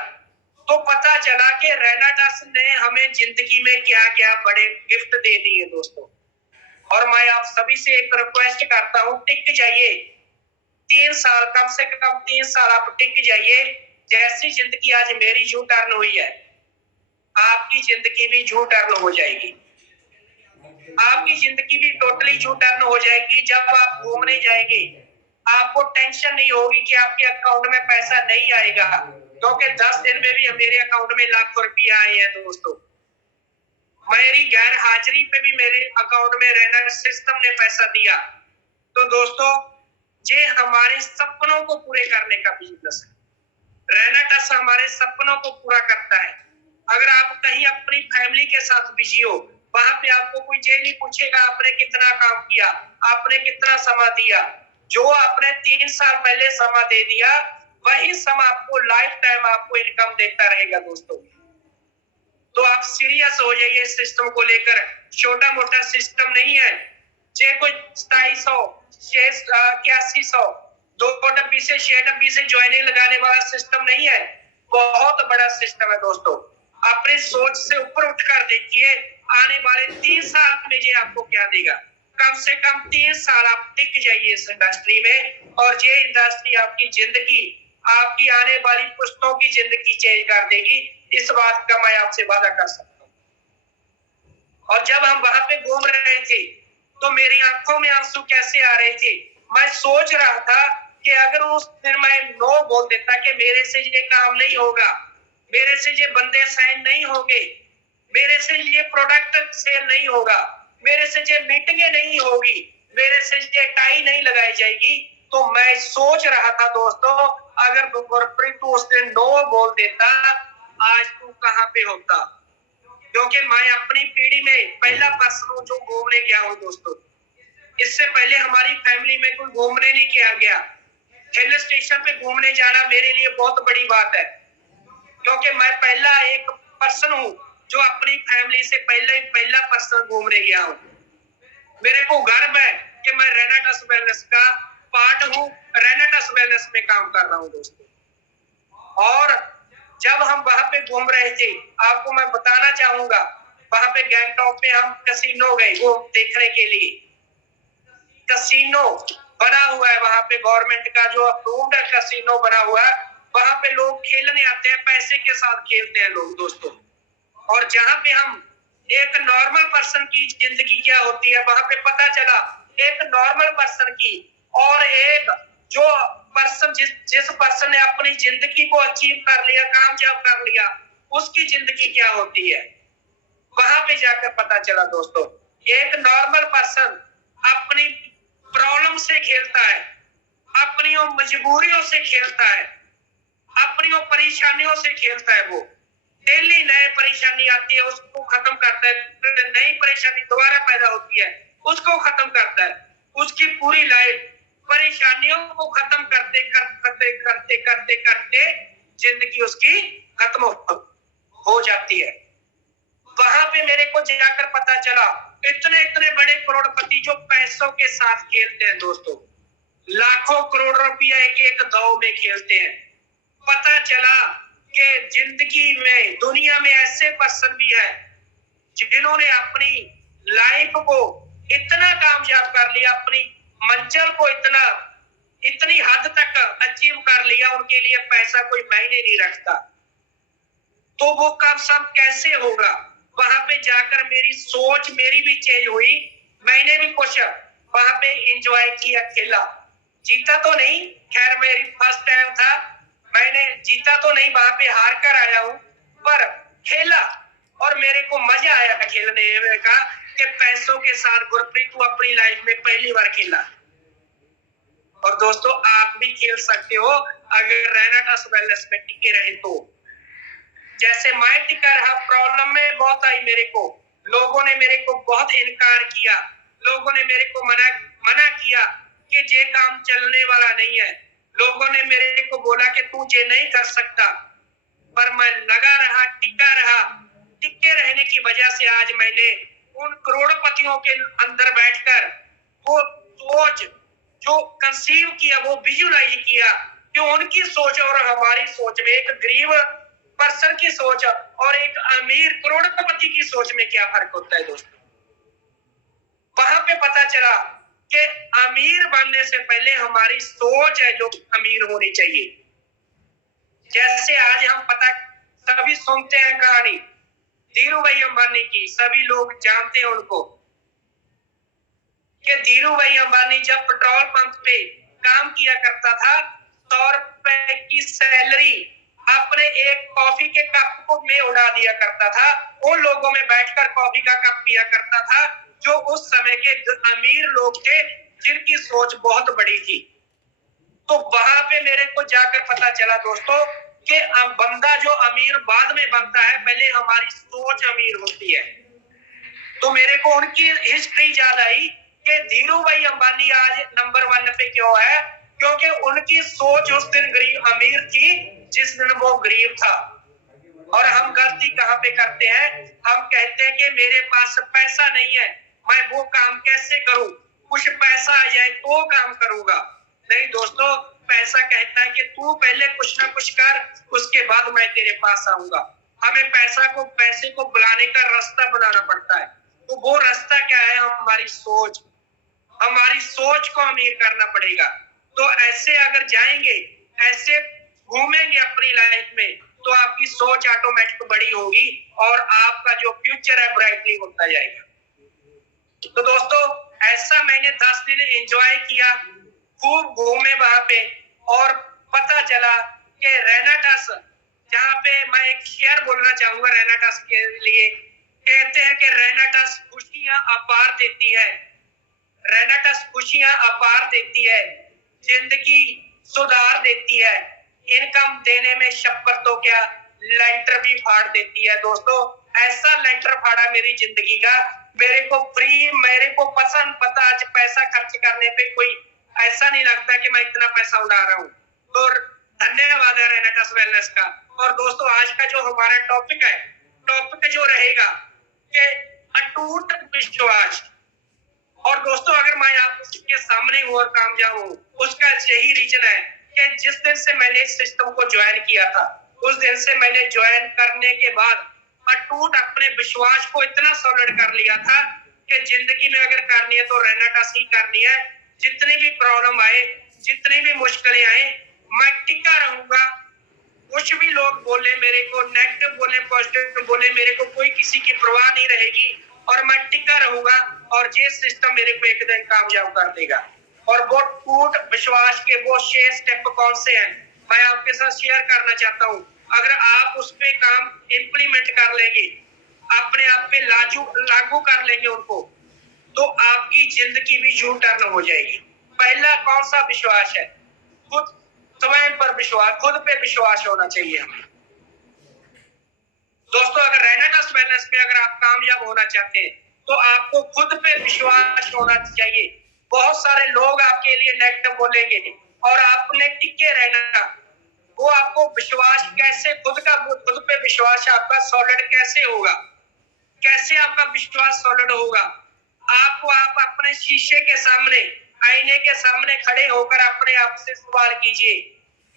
तो पता चला कि रेनाटस ने हमें जिंदगी में क्या क्या बड़े गिफ्ट दे दिए दोस्तों। और मैं आप सभी से एक रिक्वेस्ट करता हूँ, टिक जाइए 3 साल, कम से कम 3 साल आप टिक जाइए। जैसी जिंदगी आज मेरी यू टर्न हुई है, आपकी जिंदगी भी यू टर्न हो जाएगी। आपकी जिंदगी भी टोटली यू टर्न हो जाएगी। जब आप घूमने जाएंगे आपको टेंशन नहीं होगी कि आपके अकाउंट में पैसा नहीं आएगा, क्योंकि 10 दिन में भी मेरे अकाउंट में लाखों रुपया आए हैं दोस्तों। मेरी गैर हाजिरी पे भी मेरे अकाउंट में रेनर सिस्टम ने पैसा दिया। तो दोस्तों, ये हमारे सपनों को पूरे करने का बिजनेस है। रेनाटस हमारे सपनों को पूरा करता है। अगर आप कहीं अपनी फैमिली के साथ बिजी हो, वहां पे आपको कोई ये नहीं पूछेगा आपने कितना काम किया, आपने कितना समय दिया। जो आपने 3 साल पहले समय दे दिया, वही समय आपको लाइफ टाइम आपको इनकम देता रहेगा दोस्तों। तो आप सीरियस हो जाइए इस सिस्टम को लेकर। छोटा मोटा सिस्टम नहीं है। जे कोई 2700 8100 2 डब्बी से 6 डब्बी से ज्वाइनिंग लगाने वाला सिस्टम नहीं है। बहुत बड़ा सिस्टम है दोस्तों। अपनी सोच से ऊपर उठकर देखिए आने वाले 3 साल में ये आपको क्या देगा। कम से कम 3 साल आप टिक जाइए इस इंडस्ट्री में और ये इंडस्ट्री आपकी जिंदगी, आपकी आने वाली पुश्तों की जिंदगी चेंज कर देगी। इस बात का मैं आपसे वादा कर सकता हूँ। और जब हम वहां पे घूम रहे थे तो मेरी आंखों में आंसू कैसे आ रहे थे। मैं सोच रहा था कि अगर उस दिन मैं नो बोल देता कि मेरे से ये काम नहीं होगा, मेरे से ये बंदे साइन नहीं होंगे, मेरे से ये प्रोडक्ट सेल नहीं होगा, मेरे से ये मीटिंगें नहीं होगी, मेरे से ये टाई नहीं लगाई जाएगी, तो मैं सोच रहा था दोस्तों अगर गुरप्रीत तू उस दिन नो बोल देता आज तू कहां पे होता। क्योंकि मैं अपनी पीढ़ी में पहला पर्सन हूं जो घूमने गया हूं दोस्तों। इससे पहले हमारी फैमिली में कोई घूमने नहीं किया गया। हिल स्टेशन पे घूमने जाना मेरे लिए बहुत बड़ी बात है, क्योंकि मैं पहला एक पर्सन हूं जो अपनी फैमिली से पहला पर्सन घूमने गया हूं। मेरे को गर्व है कि मैं रेनाटस वेलनेस का पार्ट हूं, रेनाटस वेलनेस में काम कर रहा हूं दोस्तों। और जब हम वहां पे घूम रहे थे, आपको मैं बताना चाहूंगा, वहां पे गैंगटॉक में हम कैसीनो गए वो देखने के लिए। कैसीनो बना हुआ है वहां पे, गवर्नमेंट का जो अप्रूव्ड है कैसीनो बना हुआ है। वहां पे लोग खेलने आते हैं, पैसे के साथ खेलते हैं लोग दोस्तों। और जहां पे हम एक नॉर्मल पर्सन की जिंदगी क्या होती है वहां पे पता चला, एक नॉर्मल पर्सन की और एक जो पर्सन जिस पर्सन ने अपनी जिंदगी को अचीव कर लिया, कामयाब कर लिया, उसकी जिंदगी क्या होती है वहां पे जाकर पता चला दोस्तों। एक नॉर्मल पर्सन अपनी प्रॉब्लम से खेलता है, अपनी मजबूरियों से खेलता है, अपनी परेशानियों से खेलता है। वो डेली नए परेशानी आती है उसको खत्म करता है, नई परेशानी दोबारा पैदा होती है उसको खत्म करता है। उसकी पूरी लाइफ परेशानियों को खत्म करते करते करते करते करते जिंदगी उसकी खत्म हो जाती है। वहां पे मेरे को जाकर पता चला इतने इतने बड़े करोड़पति जो पैसों के साथ खेलते हैं दोस्तों, लाखों करोड़ रुपया एक एक दाव में खेलते हैं। पता चला कि जिंदगी में दुनिया में ऐसे पर्सन भी है जिन्होंने अपनी लाइफ को इतना कामयाब कर लिया, अपनी मंजिल को इतनी हद तक अचीव कर लिया, उनके लिए पैसा कोई मायने नहीं रखता। तो वो कब सब कैसे होगा। वहां पे जाकर मेरी सोच मेरी भी चेंज हुई। मैंने भी कुछ वहां पे एंजॉय किया, खेला। जीता तो नहीं, खैर मेरी फर्स्ट टाइम था, मैंने जीता तो नहीं, वहां पे हार कर आया हूं, पर खेला और मेरे को मजा आया खेलने का कि पैसों के साथ गुरप्रीत तू अपनी लाइफ में पहली बार खेला। और दोस्तों आप भी खेल सकते हो अगर रेनाटस वेलनेस में टिके रहे तो। जैसे मैं टिका रहा, प्रॉब्लम में बहुत आई मेरे को, लोगों ने मेरे को बहुत इनकार किया, लोगों ने मेरे को मना किया कि ये काम चलने वाला नहीं है। लोगों ने मेरे को बोला कि तू ये नहीं कर सकता, पर मैं लगा रहा, टिका रहा। टिके रहने की वजह से आज मैंने उन करोड़पतियों के अंदर बैठकर वो सोच जो कंसीव किया, वो विजुअलाइज किया कि उनकी सोच और हमारी सोच में, एक गरीब पर्सन की सोच और एक अमीर करोड़पति की सोच में क्या फर्क होता है दोस्तों। वहां पे पता चला कि अमीर बनने से पहले हमारी सोच है जो अमीर होनी चाहिए। जैसे आज हम सभी सुनते हैं कहानी धीरू भाई अंबानी की, सभी लोग जानते हैं उनको कि धीरू भाई अंबानी जब पेट्रोल पंप पे काम किया करता था, 100 रुपए की सैलरी अपने एक कॉफी के कप में उड़ा दिया करता था। उन लोगों में बैठकर कॉफी का कप पिया करता था जो उस समय के अमीर लोग थे जिनकी सोच बहुत बड़ी थी। तो वहां पे मेरे को जाकर पता चला दोस्तों कि बंदा जो अमीर बाद में बनता है, पहले हमारी सोच अमीर होती है। तो मेरे को उनकी हिस्ट्री याद आई कि धीरू भाई अंबानी आज नंबर 1 पे क्यों है, क्योंकि उनकी सोच उस दिन अमीर थी जिस दिन वो गरीब था। और हम गलती कहाँ पे करते हैं, हम कहते हैं कि मेरे पास पैसा नहीं है, मैं वो काम कैसे करूं, कुछ पैसा आ जाए तो काम करूंगा। नहीं दोस्तों, पैसा कहता है कि तू पहले कुछ ना कुछ कर, उसके बाद मैं तेरे पास आऊंगा। हमें पैसे को बुलाने का रास्ता बनाना पड़ता है। तो वो रास्ता क्या है? हमारी सोच, हमारी सोच को अमीर करना पड़ेगा। तो ऐसे अगर जाएंगे, ऐसे घूमेंगे अपनी लाइफ में, तो आपकी सोच ऑटोमेटिक बड़ी होगी और आपका जो फ्यूचर है ब्राइटली होता जाएगा। तो दोस्तों, ऐसा मैंने 10 दिन एंजॉय किया, खूब घूमे वहां पे, और पता चला कि रेनाटस, जहाँ पे मैं एक शेर बोलना चाहूंगा रेनाटस के लिए। कहते हैं कि रेनाटस खुशियां अपार देती है, रेनाटस खुशियां अपार देती है, जिंदगी सुधार देती है, इनकम देने में शक्कर तो क्या, लेंटर भी फाड़ देती है। दोस्तों, ऐसा लेंटर फाड़ा मेरी जिंदगी का, मेरे को फ्री, मेरे को पसंद, पता आज पैसा खर्च करने पे कोई ऐसा नहीं लगता कि मैं इतना पैसा उड़ा रहा हूँ। तो धन्यवाद है रेनाटस वेलनेस का। और दोस्तों, आज का जो हमारा टॉपिक है, टॉपिक जो रहेगा कि अटूट विश्वास। और दोस्तों, अगर मैं आपके सामने हूँ और कामयाब हूँ, उसका यही रीजन है कि जिस दिन से मैंने इस सिस्टम को ज्वाइन किया था, उस दिन से मैंने ज्वाइन करने के बाद अटूट अपने विश्वास को इतना सॉलिड कर लिया था कि जिंदगी में अगर करनी है तो रेनाटस ही करनी है। जितनी भी प्रॉब्लम आए, जितनी भी मुश्किलें आए, मैं टिका रहूंगा। कुछ भी लोग बोले मेरे को, नेगेटिव बोले, पॉजिटिव बोले, मेरे को कोई किसी की परवाह नहीं रहेगी और मैं टिका रहूंगा। और ये सिस्टम मेरे को एक दिन कामयाब कर देगा। और वो टूट विश्वास के वो 6 स्टेप कौन से हैं, मैं आपके साथ शेयर करना चाहता हूँ। अगर आप उस पे काम इम्प्लीमेंट कर लेंगे, अपने आप पे लागू कर लेंगे उनको, तो आपकी जिंदगी भी यू टर्न हो जाएगी। पहला कौन सा विश्वास है? खुद, स्वयं पर विश्वास, खुद पे विश्वास होना चाहिए हमें। दोस्तों, अगर रेनाटस वेलनेस में अगर आप कामयाब होना चाहते हैं, तो आपको खुद पे विश्वास होना चाहिए। बहुत सारे लोग आपके लिए नेगेटिव बोलेंगे और आपने टिके रहना। वो आपको विश्वास कैसे, खुद पे विश्वास आपका सॉलिड कैसे होगा, कैसे आपका विश्वास सॉलिड होगा? आप अपने शीशे के सामने, आईने के सामने खड़े होकर अपने आप से सवाल कीजिए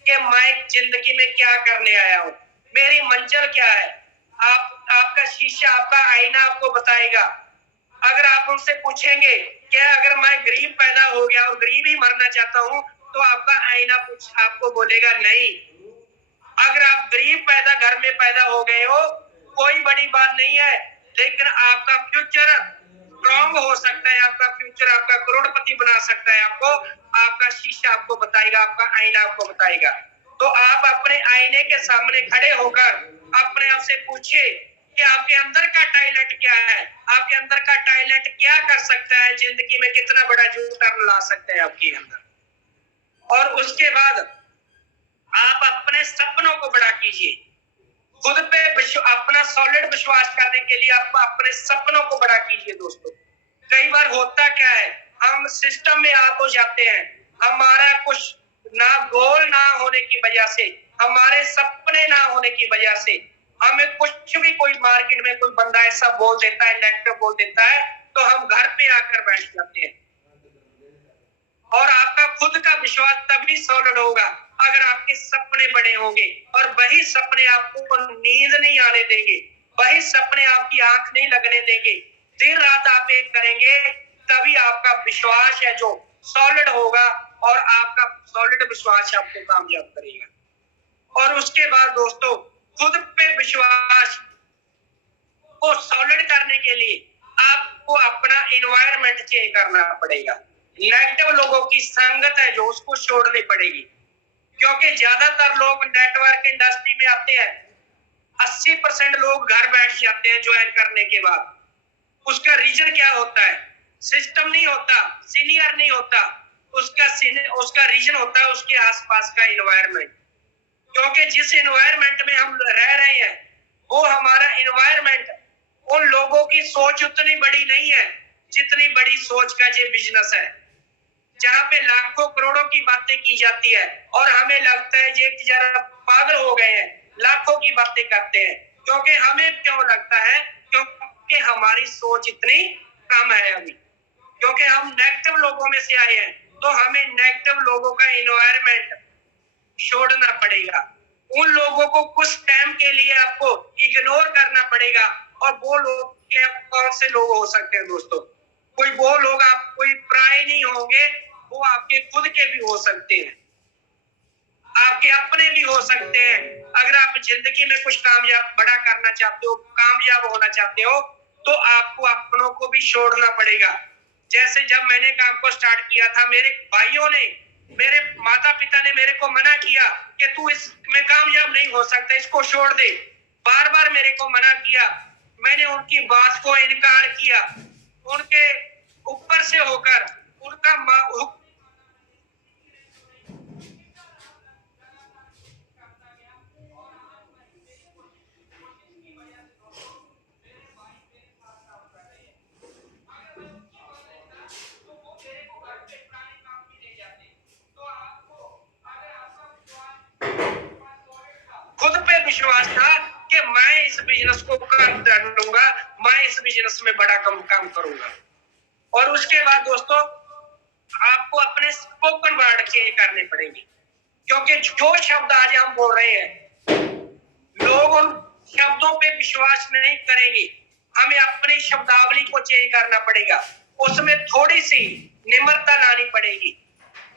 कि मैं जिंदगी में क्या करने आया हूँ, मेरी मंजिल क्या है। आपका शीशा, आपका आईना आपको बताएगा। अगर आप उनसे पूछेंगे कि अगर मैं गरीब पैदा हो गया और गरीब ही मरना चाहता हूँ, तो आपका आईना आपको बोलेगा नहीं। अगर आप गरीब घर में पैदा हो गए हो, कोई बड़ी बात नहीं है, लेकिन आपका फ्यूचर स्ट्रॉन्ग हो सकता है, आपका फ्यूचर आपका करोड़पति बना सकता है। आपका शीशा आपको बताएगा, आपका आईना आपको बताएगा। तो आप अपने आईने के सामने खड़े होकर अपने आप से पूछिए कि आपके अंदर का टैलेंट क्या है, आपके अंदर का टैलेंट क्या कर सकता है, जिंदगी में कितना बड़ा यू टर्न ला सकता है आपके अंदर। और उसके बाद आप अपने सपनों को बड़ा कीजिए। खुद पे अपना सॉलिड विश्वास करने के लिए आप अपने सपनों को बड़ा कीजिए। दोस्तों, कई बार होता क्या है, हम सिस्टम में आ तो जाते हैं, हमारा कुछ ना गोल ना होने की वजह से, हमारे सपने ना होने की वजह से, हमें कुछ भी कोई मार्केट में कोई बंदा ऐसा बोल देता है, नेगेटिव बोल देता है, तो हम घर पे आकर बैठ जाते हैं। और आपका खुद का विश्वास तभी सॉलिड होगा अगर आपके सपने बड़े होंगे, और वही सपने आपको नींद नहीं आने देंगे, वही सपने आपकी आंख नहीं लगने देंगे। दिन रात आप एक करेंगे, तभी आपका विश्वास है जो सॉलिड होगा, और आपका सॉलिड विश्वास आपको कामयाब करेगा। और उसके बाद दोस्तों, खुद पे विश्वास को सॉलिड करने के लिए आपको अपना एनवायरनमेंट चेंज करना पड़ेगा। नेगेटिव लोगों की संगत है जो, उसको छोड़नी पड़ेगी। क्योंकि ज्यादातर लोग नेटवर्क इंडस्ट्री में आते हैं, 80% लोग घर बैठ जाते हैं ज्वाइन करने के बाद। उसका रीजन क्या होता है? सिस्टम नहीं होता, सीनियर नहीं होता, उसका रीजन होता है उसके आसपास का एनवायरनमेंट। क्योंकि जिस एनवायरनमेंट में हम रह रहे हैं, वो हमारा एनवायरनमेंट, उन लोगों की सोच उतनी बड़ी नहीं है जितनी बड़ी सोच का ये बिजनेस है, जहाँ पे लाखों करोड़ों की बातें की जाती है और हमें लगता है ये जरा पागल हो गए हैं। लाखों की बातें करते हैं, क्योंकि हमें क्यों लगता है, क्योंकि हमारी सोच इतनी कम है अभी, क्योंकि हम नेगेटिव लोगों में से आए हैं, तो हमें नेगेटिव लोगों का एनवायरनमेंट छोड़ना पड़ेगा। उन लोगों को कुछ टाइम के लिए आपको इग्नोर करना पड़ेगा। और वो लोग कौन से लोग हो सकते हैं दोस्तों? कोई वो लोग आप कोई पराये नहीं होंगे, वो आपके खुद के भी हो सकते हैं, आपके अपने भी हो सकते हैं। अगर आप जिंदगी में कुछ कामयाब बड़ा करना चाहते हो, कामयाब होना चाहते हो, तो आपको अपनों को भी छोड़ना पड़ेगा। जैसे जब मैंने काम को स्टार्ट किया था, मेरे भाइयों ने, मेरे माता पिता ने मेरे को मना किया कि तू इसमें कामयाब नहीं हो सकता, इसको छोड़ दे। बार बार मेरे को मना किया, मैंने उनकी बात को इनकार किया, उनके ऊपर से होकर उनका खुद पे विश्वास था कि मैं इस बिजनेस को कर लूंगा, मैं इस बिजनेस में बड़ा काम करूंगा। और उसके बाद दोस्तों, आपको अपने स्पोकन वर्ड चेंज करने पड़ेंगे, क्योंकि जो शब्द आज हम बोल रहे हैं, लोग उन शब्दों पे विश्वास नहीं करेंगे। हमें अपनी शब्दावली को चेंज करना पड़ेगा, उसमें थोड़ी सी निम्रता लानी पड़ेगी।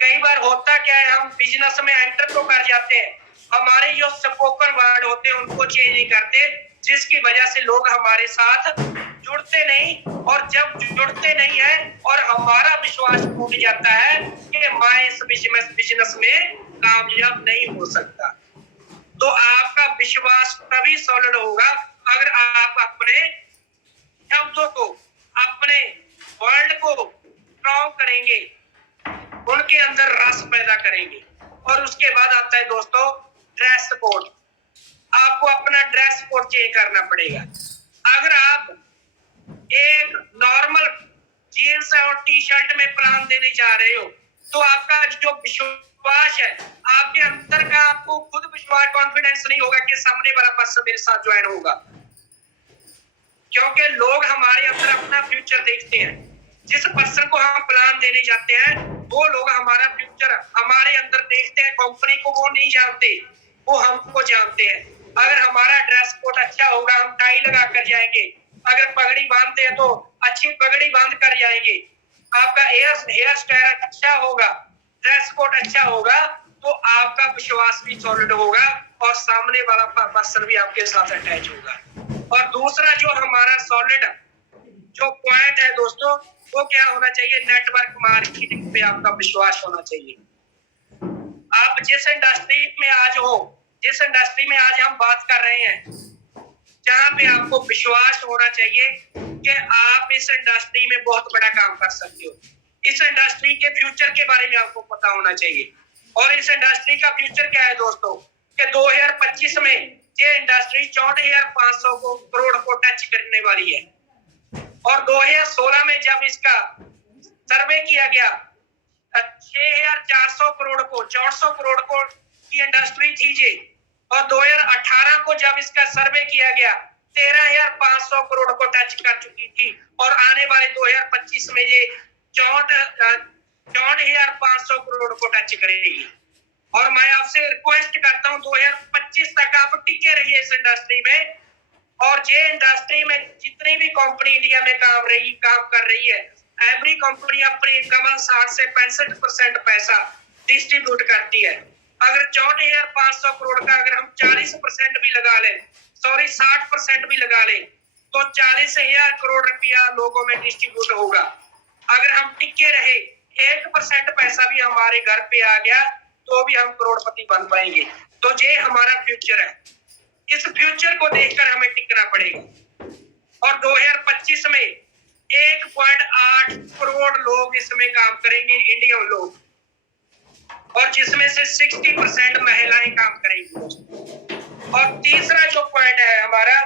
कई बार होता क्या है, हम बिजनेस में एंटर तो कर जाते हैं, हमारे जो स्पोकन वर्ड होते हैं उनको चेंज नहीं करते, जिसकी वजह से लोग हमारे साथ जुड़ते नहीं। और जब जुड़ते नहीं है और हमारा विश्वास टूट जाता है कि मैं इस बिजनेस में कामयाब नहीं हो सकता, तो आपका विश्वास तभी सॉलिड होगा अगर आप अपने शब्दों को, अपने वर्ड को स्ट्रॉन्ग करेंगे, उनके अंदर रस पैदा करेंगे। और उसके बाद आता है दोस्तों ड्रेस कोड। आपको अपना ड्रेस कोड चेंज करना पड़ेगा। अगर आप एक नॉर्मल जीन्स और टी शर्ट में प्लान देने जा रहे हो, तो आपका जो विश्वास है आपके अंदर का, आपको खुद विश्वास, कॉन्फिडेंस नहीं होगा कि सामने वाला पर्सन मेरे साथ ज्वाइन होगा, क्योंकि लोग हमारे अंदर अपना फ्यूचर देखते हैं। जिस पर्सन को हम प्लान देने जाते हैं, वो लोग हमारा फ्यूचर हमारे अंदर देखते हैं। कंपनी को वो नहीं जानते, वो हमको जानते हैं। अगर हमारा ड्रेस कोड अच्छा होगा, हम टाई लगा कर जाएंगे, अगर पगड़ी बांधते हैं तो अच्छी पगड़ी बांध कर जाएंगे, आपका हेयर स्टाइल अच्छा होगा, ड्रेस कोड अच्छा होगा, तो आपका विश्वास भी सॉलिड होगा और सामने वाला पर्सन भी आपके साथ अटैच होगा। और दूसरा जो हमारा सॉलिड जो पॉइंट है दोस्तों, वो क्या होना चाहिए? नेटवर्क मार्केटिंग पे आपका विश्वास होना चाहिए। आप जिस इंडस्ट्री में आज हो, जिस इंडस्ट्री में आज हम बात कर रहे हैं, जहां पे आपको विश्वास होना चाहिए कि आप इस इंडस्ट्री में बहुत बड़ा काम कर सकते हो। इस इंडस्ट्री के फ्यूचर के बारे में आपको पता होना चाहिए। और इस इंडस्ट्री का फ्यूचर क्या है दोस्तों, कि 2025 में ये इंडस्ट्री 64,500 करोड़ को टच करने वाली है। और 2016 में जब इसका सर्वे किया गया, 6,400 करोड़ को, 400 करोड़ को की इंडस्ट्री थी ये। और 2018 को जब इसका सर्वे किया गया, 13,500 करोड़ को टच कर चुकी थी। और आने वाले 2025 में ये 64,500 करोड़ को टच करेगी। और मैं आपसे रिक्वेस्ट करता हूं, 2025 तक आप टिके रहिए इस इंडस्ट्री में। और ये इंडस्ट्री में जितनी भी कंपनी इंडिया में काम कर रही है, एवरी कंपनी अपनी इनकम 60 से 65% पैसा डिस्ट्रीब्यूट करती है। अगर 64,500 करोड़ का अगर हम 40% भी लगा लें, 60% भी लगा लें, तो 40,000 करोड़ रुपया लोगों में डिस्ट्रीब्यूट होगा। अगर हम टिके रहे, 1% पैसा भी हमारे घर पे आ गया, तो भी हम करोड़पति बन पाएंगे। तो ये हमारा फ्यूचर है, इस फ्यूचर को देखकर हमें टिकना पड़ेगा। और 2025 में 1.8 करोड़ लोग इसमें काम करेंगे, इंडियन लोग, और जिसमें से 60% महिलाएं काम करेंगी। और तीसरा जो पॉइंट है हमारा,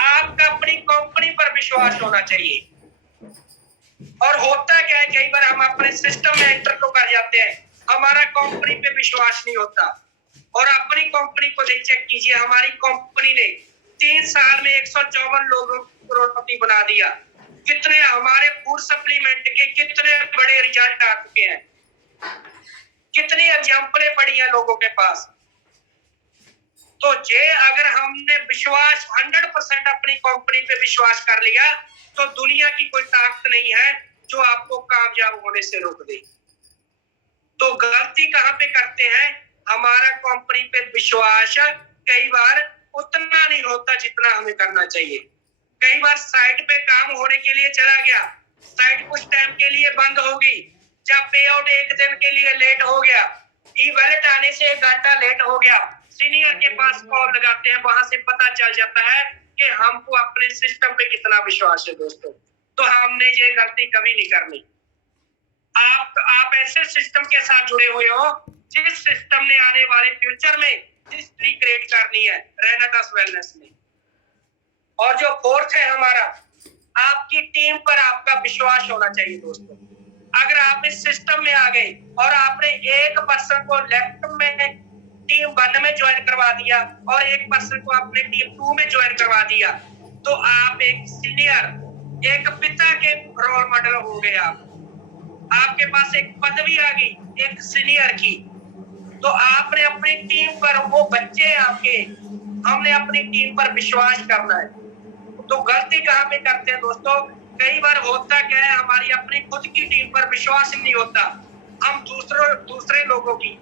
आपका अपनी कंपनी पर विश्वास होना चाहिए। और होता क्या है, कई बार हम अपने सिस्टम में एंटर तो कर जाते हैं, हमारा कंपनी पे विश्वास नहीं होता। और अपनी कंपनी को देख चेक कीजिए, हमारी कंपनी ने 3 साल में 154 लोगों को करोड़पति बना दिया। कितने हमारे फूड सप्लीमेंट के कितने बड़े रिजल्ट आ चुके हैं, कितनी एग्जाम्पलें पड़ी हैं लोगों के पास। तो जे अगर हमने विश्वास 100% अपनी कंपनी पे विश्वास कर लिया तो दुनिया की कोई ताकत नहीं है जो आपको कामयाब होने से रोक दे। तो गलती कहाँ पे करते हैं, हमारा कंपनी पे विश्वास कई बार उतना नहीं होता जितना हमें करना चाहिए। कई बार साइट पे काम होने के लिए चला गया, साइट कुछ टाइम के लिए बंद होगी, जब पे आउट एक दिन के लिए लेट हो गया, ई वैलेट आने से 1 घंटा लेट हो गया, सीनियर के पास कॉल लगाते हैं, वहां से पता चल जाता है कि हमको अपने सिस्टम पे कितना विश्वास है दोस्तों। तो हमने ये गलती कभी नहीं करनी। आप ऐसे सिस्टम के साथ जुड़े हुए हो जिस सिस्टम ने आने वाले फ्यूचर में हिस्ट्री क्रिएट करनी है रेनेटास वेलनेस में। और जो फोर्थ है हमारा, आपकी टीम पर आपका विश्वास होना चाहिए दोस्तों। अगर आप इस सिस्टम में आ गए और आपने एक पर्सन को लेफ्ट में टीम 1 में ज्वाइन करवा दिया और एक पर्सन को आपने टीम 2 में ज्वाइन करवा दिया, तो आप एक सीनियर, एक पिता के रोल मॉडल हो गए। आपके पास एक पदवी आ गई एक सीनियर की। तो आपने अपनी टीम पर, वो बच्चे आपके, हमने अपनी टीम पर विश्वास करना है। तो गलती कहाँ पे करते हैं दोस्तों, कई बार होता क्या है, हमारी अपनी खुद की टीम पर विश्वास नहीं होता, हम दूसरे लोगों की।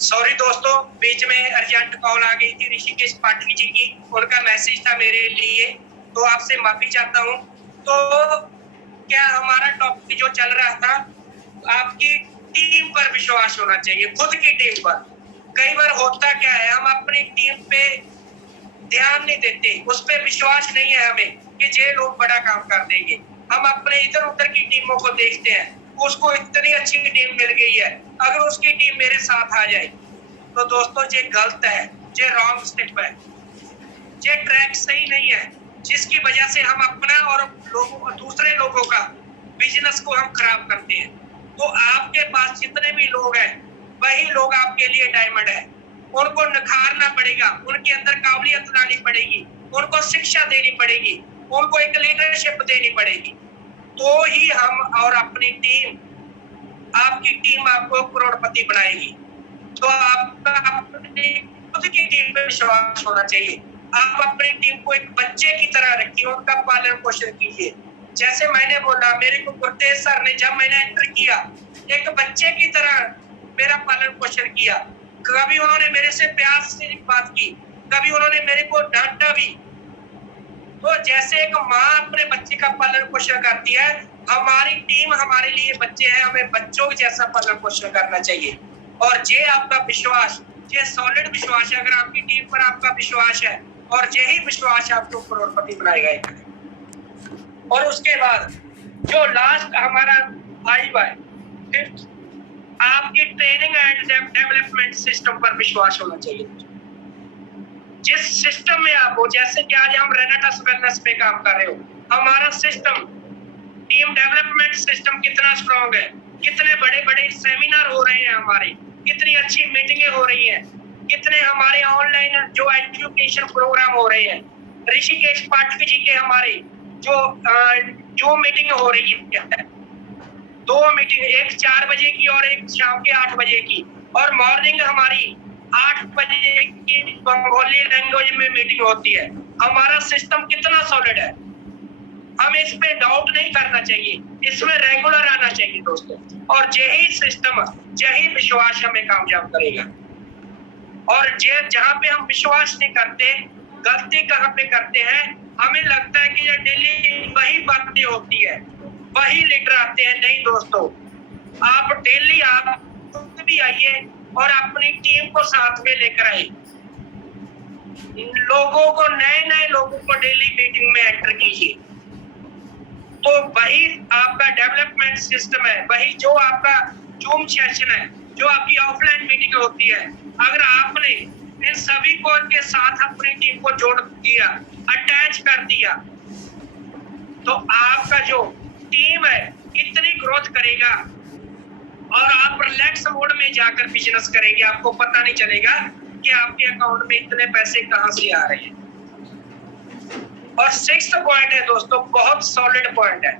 सॉरी दोस्तों, बीच में अर्जेंट कॉल आ गई थी ऋषिकेश पाठक जी की, उनका मैसेज था मेरे लिए, तो आपसे माफी चाहता हूँ। तो क्या हमारा टॉपिक जो चल रहा था, आपकी टीम पर विश्वास होना चाहिए, खुद की टीम पर। कई बार होता क्या है, हम अपनी टीम पे ध्यान नहीं देते, उस पर विश्वास नहीं है हमें कि ये लोग बड़ा काम कर देंगे। हम अपने इधर उधर की टीमों को देखते हैं, उसको इतनी अच्छी टीम मिल गई है, अगर उसकी टीम मेरे साथ आ जाए, तो दोस्तों ये गलत है, ये रॉन्ग स्टेप है, ये ट्रैक सही नहीं है, जिसकी वजह से हम अपना और दूसरे लोगों का बिजनेस को हम खराब करते हैं। तो आपके पास जितने भी लोग हैं, वही लोग आपके लिए डायमंड है, उनको निखारना पड़ेगा, उनके अंदर काबिलियत लानी पड़ेगी, उनको शिक्षा देनी पड़ेगी, उनको एक लीडरशिप देनी पड़ेगी, तो ही हम और अपनी टीम, आपकी टीम आपको करोड़पति बनाएगी। तो आपका अपनी खुद की टीम पे विश्वास होना चाहिए। आप अपनी टीम को एक बच्चे की तरह रखिए, उनका पालन पोषण कीजिए। जैसे मैंने बोला, मेरे को गुरतेज सर ने जब मैंने एंटर किया, एक बच्चे की तरह मेरा पालन पोषण किया। कभी उन्होंने मेरे से प्यार से बात की, कभी उन्होंने मेरे को डांटा भी। तो जैसे एक माँ अपने बच्चे का पालन पोषण करती है, हमारी टीम हमारे लिए बच्चे हैं, हमें बच्चों जैसा पालन पोषण करना चाहिए। और ये आपका विश्वास, ये सॉलिड विश्वास है, अगर आपकी टीम पर आपका विश्वास है, और यही विश्वास आपको करोड़पति बनाएगा। और उसके बाद जो लास्ट हमारा 5 है, फिफ्थ, आपकी ट्रेनिंग एंड डेवलपमेंट सिस्टम पर विश्वास होना चाहिए। जिस सिस्टम में आप हो, जैसे कि आज हम रेनेटास वेलनेस पे काम कर रहे हो, हमारा सिस्टम, टीम डेवलपमेंट सिस्टम कितना स्ट्रॉन्ग है, कितने बड़े बड़े सेमिनार हो रहे हैं हमारे, कितनी अच्छी मीटिंगें हो रही हैं, कितने हमारे ऑनलाइन जो एजुकेशन प्रोग्राम हो रहे हैं, ऋषिकेश पाठक जी के हमारे जो मीटिंग हो रही है, 2 मीटिंग, एक 4 बजे की और एक शाम के 8 बजे की, और मॉर्निंग हमारी 8 बजे की बंगाली लैंग्वेज में मीटिंग होती है। हमारा सिस्टम कितना सॉलिड है, हमें इस पे डाउट नहीं करना चाहिए, इसमें रेगुलर आना चाहिए दोस्तों। और यही सिस्टम, यही विश्वास हमें कामयाब करेगा। और जहाँ पे हम विश्वास नहीं करते, गलती कहाँ पे करते हैं, हमें लगता है कि ये डेली वही बातें होती है, वही लीडर आते हैं। नहीं दोस्तों, आप डेली आप खुद भी आइए और अपनी टीम को साथ में लेकर आइए। लोगों को, नए लोगों को डेली मीटिंग में एंटर कीजिए। तो वही आपका डेवलपमेंट सिस्टम है, वही जो आपका जूम सेशन है, जो आपकी ऑफलाइन मीटिंग होती है। अगर आपने इन सभी को के साथ अपनी टीम को जोड़ दिया, अटैच कर दिया, तो आपका जो टीम है इतनी ग्रोथ करेगा और आप रिलैक्स मोड में जाकर बिजनेस करेंगे। आपको पता नहीं चलेगा कि आपके अकाउंट में इतने पैसे कहां से आ रहे हैं। और 6th पॉइंट है दोस्तों, बहुत सॉलिड पॉइंट है।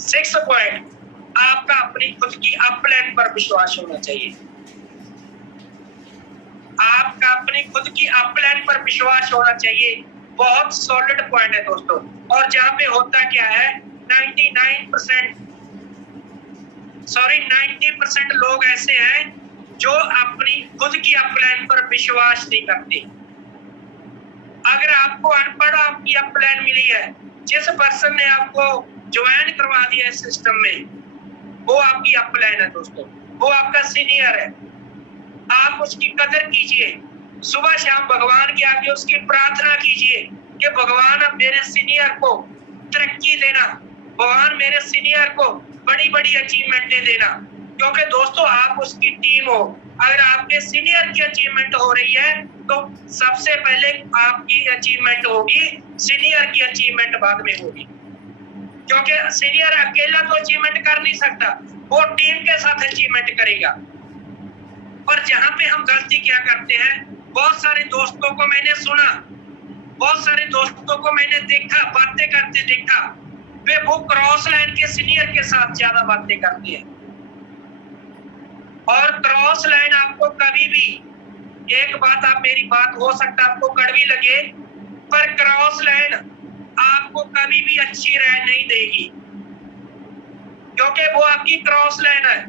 6th पॉइंट, आपका अपनी खुद की अपलाइन पर विश्वास होना चाहिए। आपका अपनी खुद की अपलाइन पर विश्वास होना चाहिए, बहुत सॉलिड पॉइंट है दोस्तों। और जहां पे होता क्या है, 90% लोग ऐसे हैं जो अपनी खुद की अपलाइन पर विश्वास नहीं करते। अगर आपको अनपढ़ आपकी अपलाइन मिली है, जिस पर्सन ने आपको ज्वाइन करवा दिया इस सिस्टम में, वो आपकी अपलाइन है दोस्तों, वो आपका सीनियर है। आप उसकी कदर कीजिए, सुबह शाम भगवान के आगे उसकी प्रार्थना कीजिए कि भगवान अब मेरे सीनियर को तरक्की देना, भगवान मेरे सीनियर को बड़ी बड़ी अचीवमेंटें देना। क्योंकि दोस्तों आप उसकी टीम हो, अगर आपके सीनियर की अचीवमेंट हो रही है तो सबसे पहले आपकी अचीवमेंट होगी, सीनियर की अचीवमेंट बाद में होगी। क्योंकि सीनियर अकेला तो अचीवमेंट कर नहीं सकता, वो टीम के साथ अचीवमेंट करेगा। और जहां पे हम गलती क्या करते हैं, बहुत सारे दोस्तों को मैंने सुना, बहुत सारे दोस्तों को मैंने देखा, बातें करते देखा, वे वो क्रॉस लाइन के सीनियर के साथ ज्यादा बातें करते हैं। और क्रॉस लाइन आपको कभी भी, एक बात, आप मेरी बात हो सकता है आपको कड़वी लगे, पर क्रॉस लाइन आपको कभी भी अच्छी राय नहीं देगी, क्योंकि वो आपकी क्रॉस लाइन है।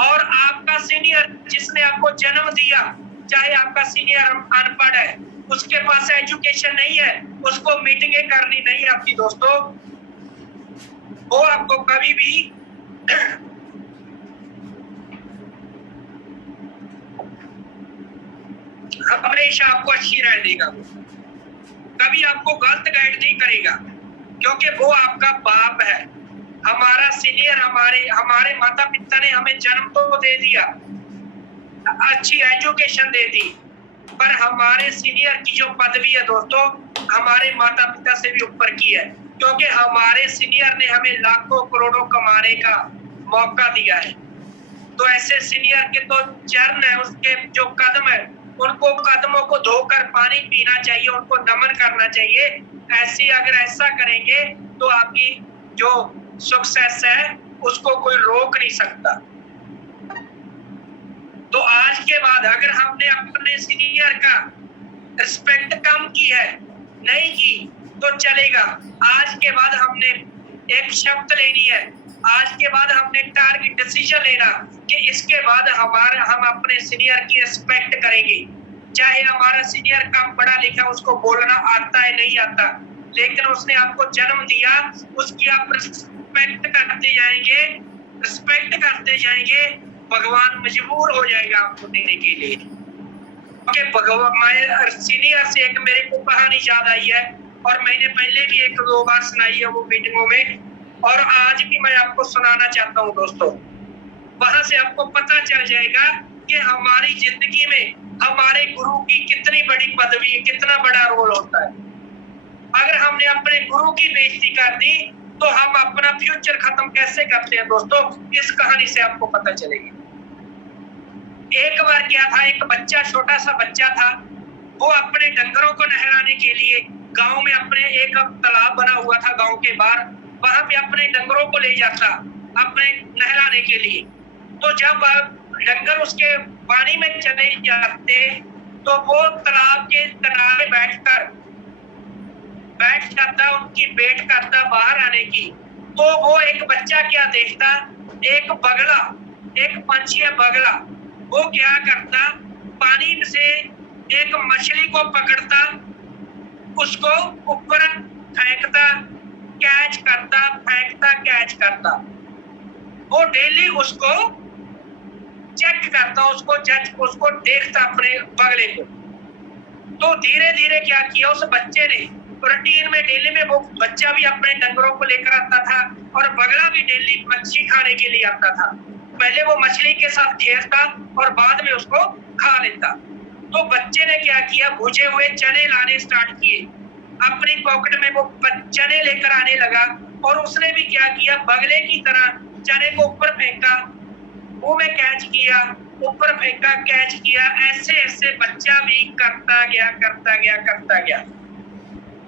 और आपका सीनियर जिसने आपको जन्म दिया, चाहे आपका सीनियर अनपढ़ है, उसके पास एजुकेशन नहीं है, उसको मीटिंगें करनी नहीं आती दोस्तों, वो आपको कभी भी हमेशा आपको अच्छी राय देगा, कभी आपको गलत गाइड नहीं करेगा, क्योंकि वो आपका बाप है। हमारा सीनियर, हमारे माता पिता ने हमें जन्म तो दे दिया, अच्छी एजुकेशन दे दी, पर हमारे सीनियर की जो पदवी है दोस्तों, हमारे माता पिता से भी ऊपर की है। क्योंकि हमारे सीनियर ने हमें लाखों करोड़ों कमाने का मौका दिया है। तो ऐसे सीनियर के तो चरण है, उसके जो कदम है, उनको कदमों को धोकर पानी पीना चाहिए, उनको नमन करना चाहिए। अगर ऐसा करेंगे तो आपकी जो सक्सेस है उसको कोई रोक नहीं सकता। तो आज के बाद अगर हमने अपने सीनियर का रिस्पेक्ट कम की है, नहीं की, तो चलेगा। आज के बाद हमने एक शब्द लेनी है, आज के बाद हमने टारगेट डिसीजन लेना कि इसके बाद हम अपने सीनियर की रिस्पेक्ट करेंगे। चाहे हमारा सीनियर कम पढ़ा लिखा, उसको बोलना आता है नहीं आता, लेकिन उसने आपको जन्म दिया, उसकी आप रिस्पेक्ट करते जाएंगे, रिस्पेक्ट करते जाएंगे, भगवान मजबूर हो जाएगा आपको देने के लिए। भगवान सीनियर से एक मेरे को कहानी याद आई है, और मैंने पहले भी 1-2 बार सुनाई है वो मीटिंगों में, और आज भी मैं आपको सुनाना चाहता हूँ दोस्तों। वहां से आपको पता चल जाएगा कि हमारी जिंदगी में हमारे गुरु की कितनी बड़ी पदवी, कितना बड़ा रोल होता है। अगर हमने अपने गुरु की बेइज्जती कर दी तो हम अपना फ्यूचर खत्म कैसे करते हैं दोस्तों, इस कहानी से आपको पता चलेगी। एक बार क्या था, एक बच्चा, छोटा सा बच्चा था, वो अपने डंगरों को नहलाने के लिए गांव में, अपने एक तालाब बना हुआ था गांव के बाहर, वहां पे अपने डंगरों को ले जाता अपने नहलाने के लिए। तो जब डंगर उसके पानी में चले जाते तो वो तालाब के किनारे बैठकर बैठ जाता, उनकी वेट करता बाहर आने की, तो वो एक बच्चा क्या देखता, एक बगला, एक पंछी है बगला, वो क्या करता, पानी से एक मछली को पकड़ता, उसको ऊपर फेंकता, कैच करता, फेंकता, कैच करता। वो डेली उसको चेक करता, उसको देखता अपने बगले को। तो धीरे धीरे क्या किया उस बच्चे ने, रूटीन में डेली में वो बच्चा भी अपने डंगरों को लेकर आता था और बगला भी डेली मच्छी खाने के लिए आता था। पहले वो मछली के साथ खेलता और बाद में उसको खा लेता। तो बच्चे ने क्या किया, भुजे हुए चने लाने स्टार्ट किए, अपनी पॉकेट में वो चने लेकर आने लगा और उसने भी क्या किया, बगले की तरह चने को ऊपर फेंका, वो में कैच किया, ऊपर फेंका, कैच किया, ऐसे ऐसे बच्चा भी करता गया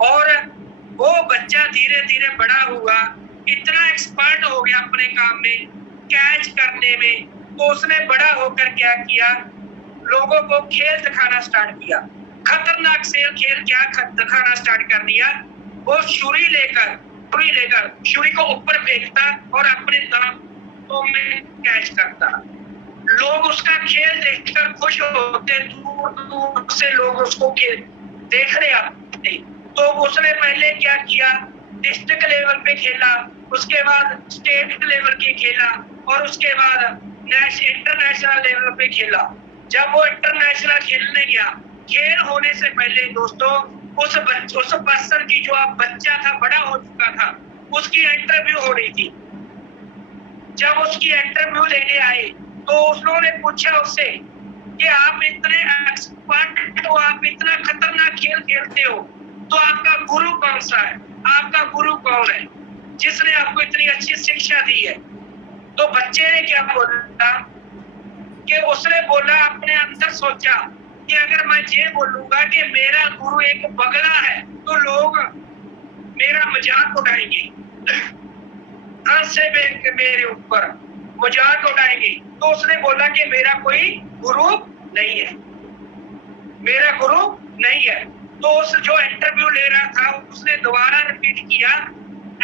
और वो बच्चा धीरे धीरे बड़ा हुआ, इतना एक्सपर्ट हो गया अपने काम में, कैच करने में। तो उसने बड़ा होकर क्या किया, लोगों को खेल दिखाना स्टार्ट किया, खतरनाक से खेल क्या दिखाना स्टार्ट कर दिया। वो छुरी लेकर छुरी को ऊपर फेंकता और अपने दांतों में कैच करता। लोग उसका खेल देखकर खुश होते, दूर दूर से लोग उसको खेल देखने आते। तो उसने पहले क्या किया, डिस्ट्रिक्ट लेवल पे खेला, उसके बाद स्टेट लेवल के खेला और उसके बाद इंटरनेशनल लेवल पे खेला। जब वो इंटरनेशनल खेलने गया, खेल होने से पहले दोस्तों उस पर्सन की, जो आप बच्चा था बड़ा हो चुका था, उसकी इंटरव्यू हो रही थी। जब उसकी इंटरव्यू लेने आए तो उन्होंने पूछा उससे कि आप इतने एक्सपर्ट हो, आप इतना खतरनाक खेल खेलते हो, तो आपका गुरु कौन सा है, आपका गुरु कौन है जिसने आपको इतनी अच्छी शिक्षा दी है। तो बच्चे ने क्या बोला कि उसने बोला, अपने अंदर सोचा कि अगर मैं ये बोलूंगा कि मेरा गुरु एक बगला है तो लोग मेरा मजाक उड़ाएंगे, हंसे मेरे ऊपर मजाक उड़ाएंगे। तो उसने बोला कि मेरा कोई गुरु नहीं है, मेरा गुरु नहीं है। तो उस जो इंटरव्यू ले रहा था उसने दोबारा रिपीट किया,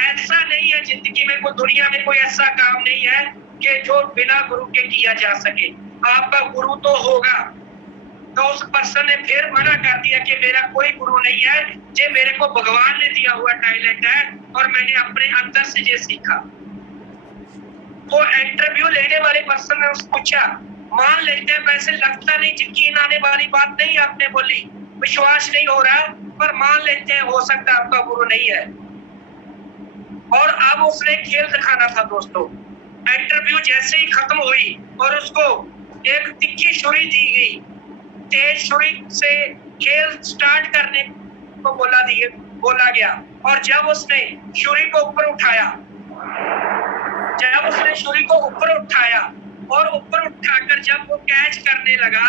ऐसा नहीं है जिंदगी में, कोई दुनिया में कोई ऐसा काम नहीं है कि जो बिना गुरु के किया जा सके, आपका गुरु तो होगा। तो उस पर्सन ने फिर मना कर दिया कि मेरा कोई गुरु नहीं है, ये मेरे को भगवान ने दिया हुआ टैलेंट है और मैंने अपने अंदर से ये सीखा। तो इंटरव्यू लेने वाले पर्सन ने उससे पूछा, मान लेते हैं, वैसे लगता नहीं, यकीन आने वाली बात नहीं आपने बोली, विश्वास नहीं हो रहा, पर मान लेते हैं हो सकता है आपका गुरु नहीं है। और अब उसने खेल दिखाना था दोस्तों। इंटरव्यू जैसे ही खत्म हुई और उसको एक तिखी छुरी दी गई, तेज छुरी से खेल स्टार्ट करने को बोला गया। और जब उसने छुरी को ऊपर उठाया, और ऊपर उठाकर जब वो कैच करने लगा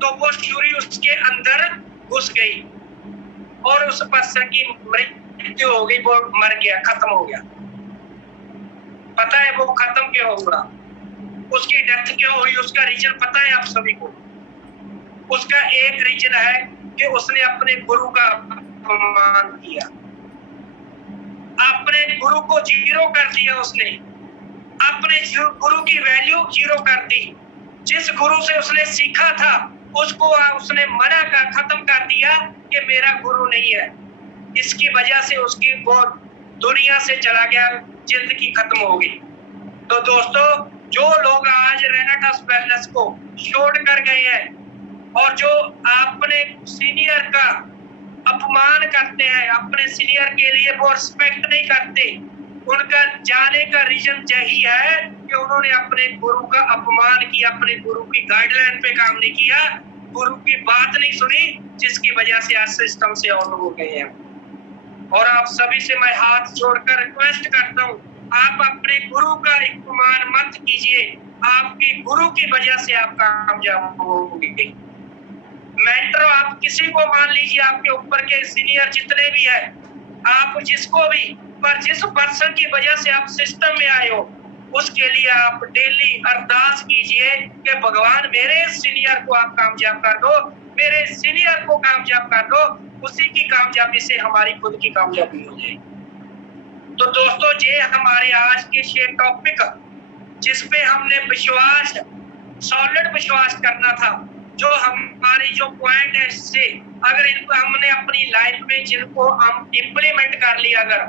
तो वो छुरी उसके अंदर घुस गई और उस पर्सन की मृत्यु हो गई, वो मर गया, खत्म हो गया। पता है वो खत्म क्यों हुआ, उसकी डेथ क्यों हुई, उसका रीजन पता है आप सभी को? उसका एक रीजन है कि उसने अपने गुरु का अपमान किया, अपने गुरु को जीरो कर दिया, उसने अपने गुरु की वैल्यू जीरो कर दी। जिस गुरु से उसने सीखा था उसको उसने मना कर खत्म कर दिया कि मेरा गुरु नहीं है। इसकी वजह से उसकी वो दुनिया से चला गया, जिंदगी खत्म हो गई। तो दोस्तों, जो लोग आज रेनाटस वेलनेस को छोड़ कर गए हैं और जो अपने सीनियर का अपमान करते हैं, अपने सीनियर के लिए वो रिस्पेक्ट नहीं करते, उनका जाने का रीजन यही है कि उन्होंने अपने गुरु का अपमान किया, अपने गुरु की गाइडलाइन पे काम नहीं किया, गुरु की बात नहीं सुनी, जिसकी वजह से आज सिस्टम से आउट हो गए हैं। और आप सभी से मैं हाथ जोड़कर रिक्वेस्ट करता हूँ, आप अपने गुरु का अपमान मत कीजिए, आपके गुरु की वजह से आप कामयाब होंगे। मेंटर आप किसी को मान लीजिए, आपके ऊपर के सीनियर जितने भी है, आप जिसको भी, पर जिस पर्सन की वजह से आप सिस्टम में आए हो, उसके लिए आप डेली अरदास कीजिए कि भगवान मेरे सीनियर को आप कामयाब कर दो, मेरे सीनियर को कामयाब कर दो, उसी की कामयाबी से हमारी खुद की कामयाबी हो जाएगी। तो दोस्तों, ये हमारे आज के ये टॉपिक जिसपे हमने विश्वास, सॉलिड विश्वास करना था, जो हमारी जो पॉइंट है, इससे अगर इनको हमने अपनी लाइफ में जिनको हम इम्प्लीमेंट कर लिया अगर,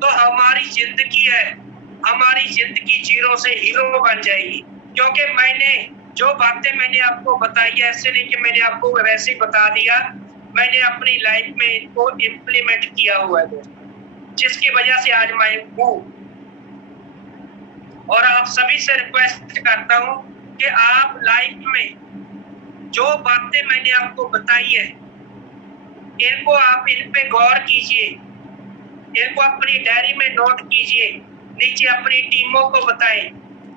तो हमारी जिंदगी है, हमारी जिंदगी जीरो से हीरो बन जाएगी। क्योंकि मैंने जो बातें मैंने आपको बताई है, ऐसे नहीं कि मैंने आपको वैसे ही बता दिया, मैंने अपनी लाइफ में इनको इम्प्लीमेंट किया हुआ है दोस्तों, जिसकी वजह से आज मैं हूँ। और आप सभी से रिक्वेस्ट करता हूँ कि आप लाइफ में जो बातें मैंने आपको बताई है, इनको आप इन पे गौर कीजिए, इनको अपनी डायरी में नोट कीजिए, नीचे अपनी टीमों को बताएं,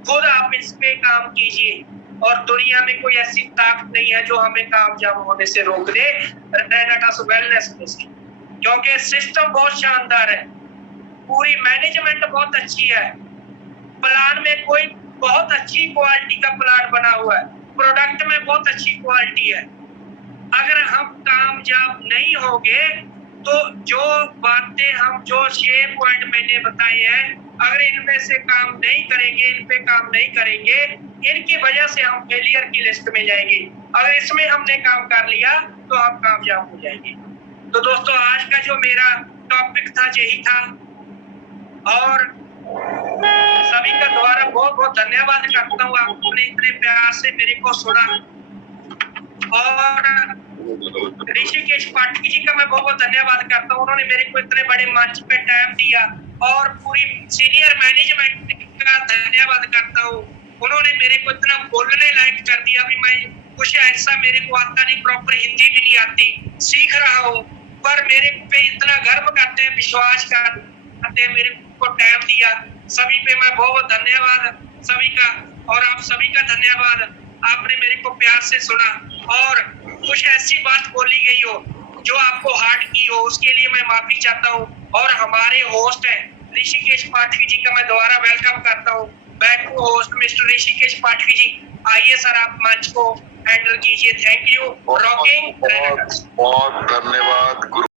खुद आप इस पे काम कीजिए। और दुनिया में कोई ऐसी ताकत नहीं है जो हमें कामयाब होने से रोक दे, रेनेटास वेलनेस में से। क्योंकि सिस्टम बहुत शानदार है, पूरी मैनेजमेंट बहुत अच्छी है, प्लान में कोई बहुत अच्छी क्वालिटी का प्लान बना हुआ है, प्रोडक्ट में बहुत अच्छी क्वालिटी है। अगर हम कामयाब नहीं होंगे तो जो बातें हम जो 6 पॉइंट मैंने बताए हैं, अगर इनमें से काम नहीं करेंगे, इन पे काम नहीं करेंगे, इनकी वजह से हम फेलियर की लिस्ट में जाएंगे। अगर इसमें हमने काम कर लिया तो हम कामयाब हो जाएंगे। तो दोस्तों, आज का जो मेरा टॉपिक था यही था। और सभी का दोबारा बहुत बहुत धन्यवाद करता हूँ, आपने इतने प्यार से मेरे को सुना। और ऋषिकेश पाठक जी का मैं बहुत बहुत धन्यवाद करता हूँ, उन्होंने मेरे को इतने बड़े मंच पे टाइम दिया। और पूरी सीनियर मैनेजमेंट का धन्यवाद करता हूँ, उन्होंने मेरे को इतना बोलने लायक कर दिया। अभी मैं कुछ ऐसा मेरे को आता नहीं, प्रॉपर हिंदी भी नहीं आती, सीख रहा हूँ, पर मेरे पे इतना गर्व करते हैं, विश्वास करते हैं, मेरे को टाइम दिया। सभी पे मैं बहुत बहुत धन्यवाद सभी का। और आप सभी का धन्यवाद, आपने मेरे को प्यार से सुना। और कुछ ऐसी बात बोली गई हो जो आपको हार्ट की हो, उसके लिए मैं माफी चाहता हूँ। और हमारे होस्ट हैं ऋषिकेश पाठक जी का मैं दोबारा वेलकम करता हूँ, back to host mister Rishikesh Pathak ji. आइए सर, आप मंच को हैंडल कीजिए। Thank you. रॉकिंग। बहुत धन्यवाद गुरु।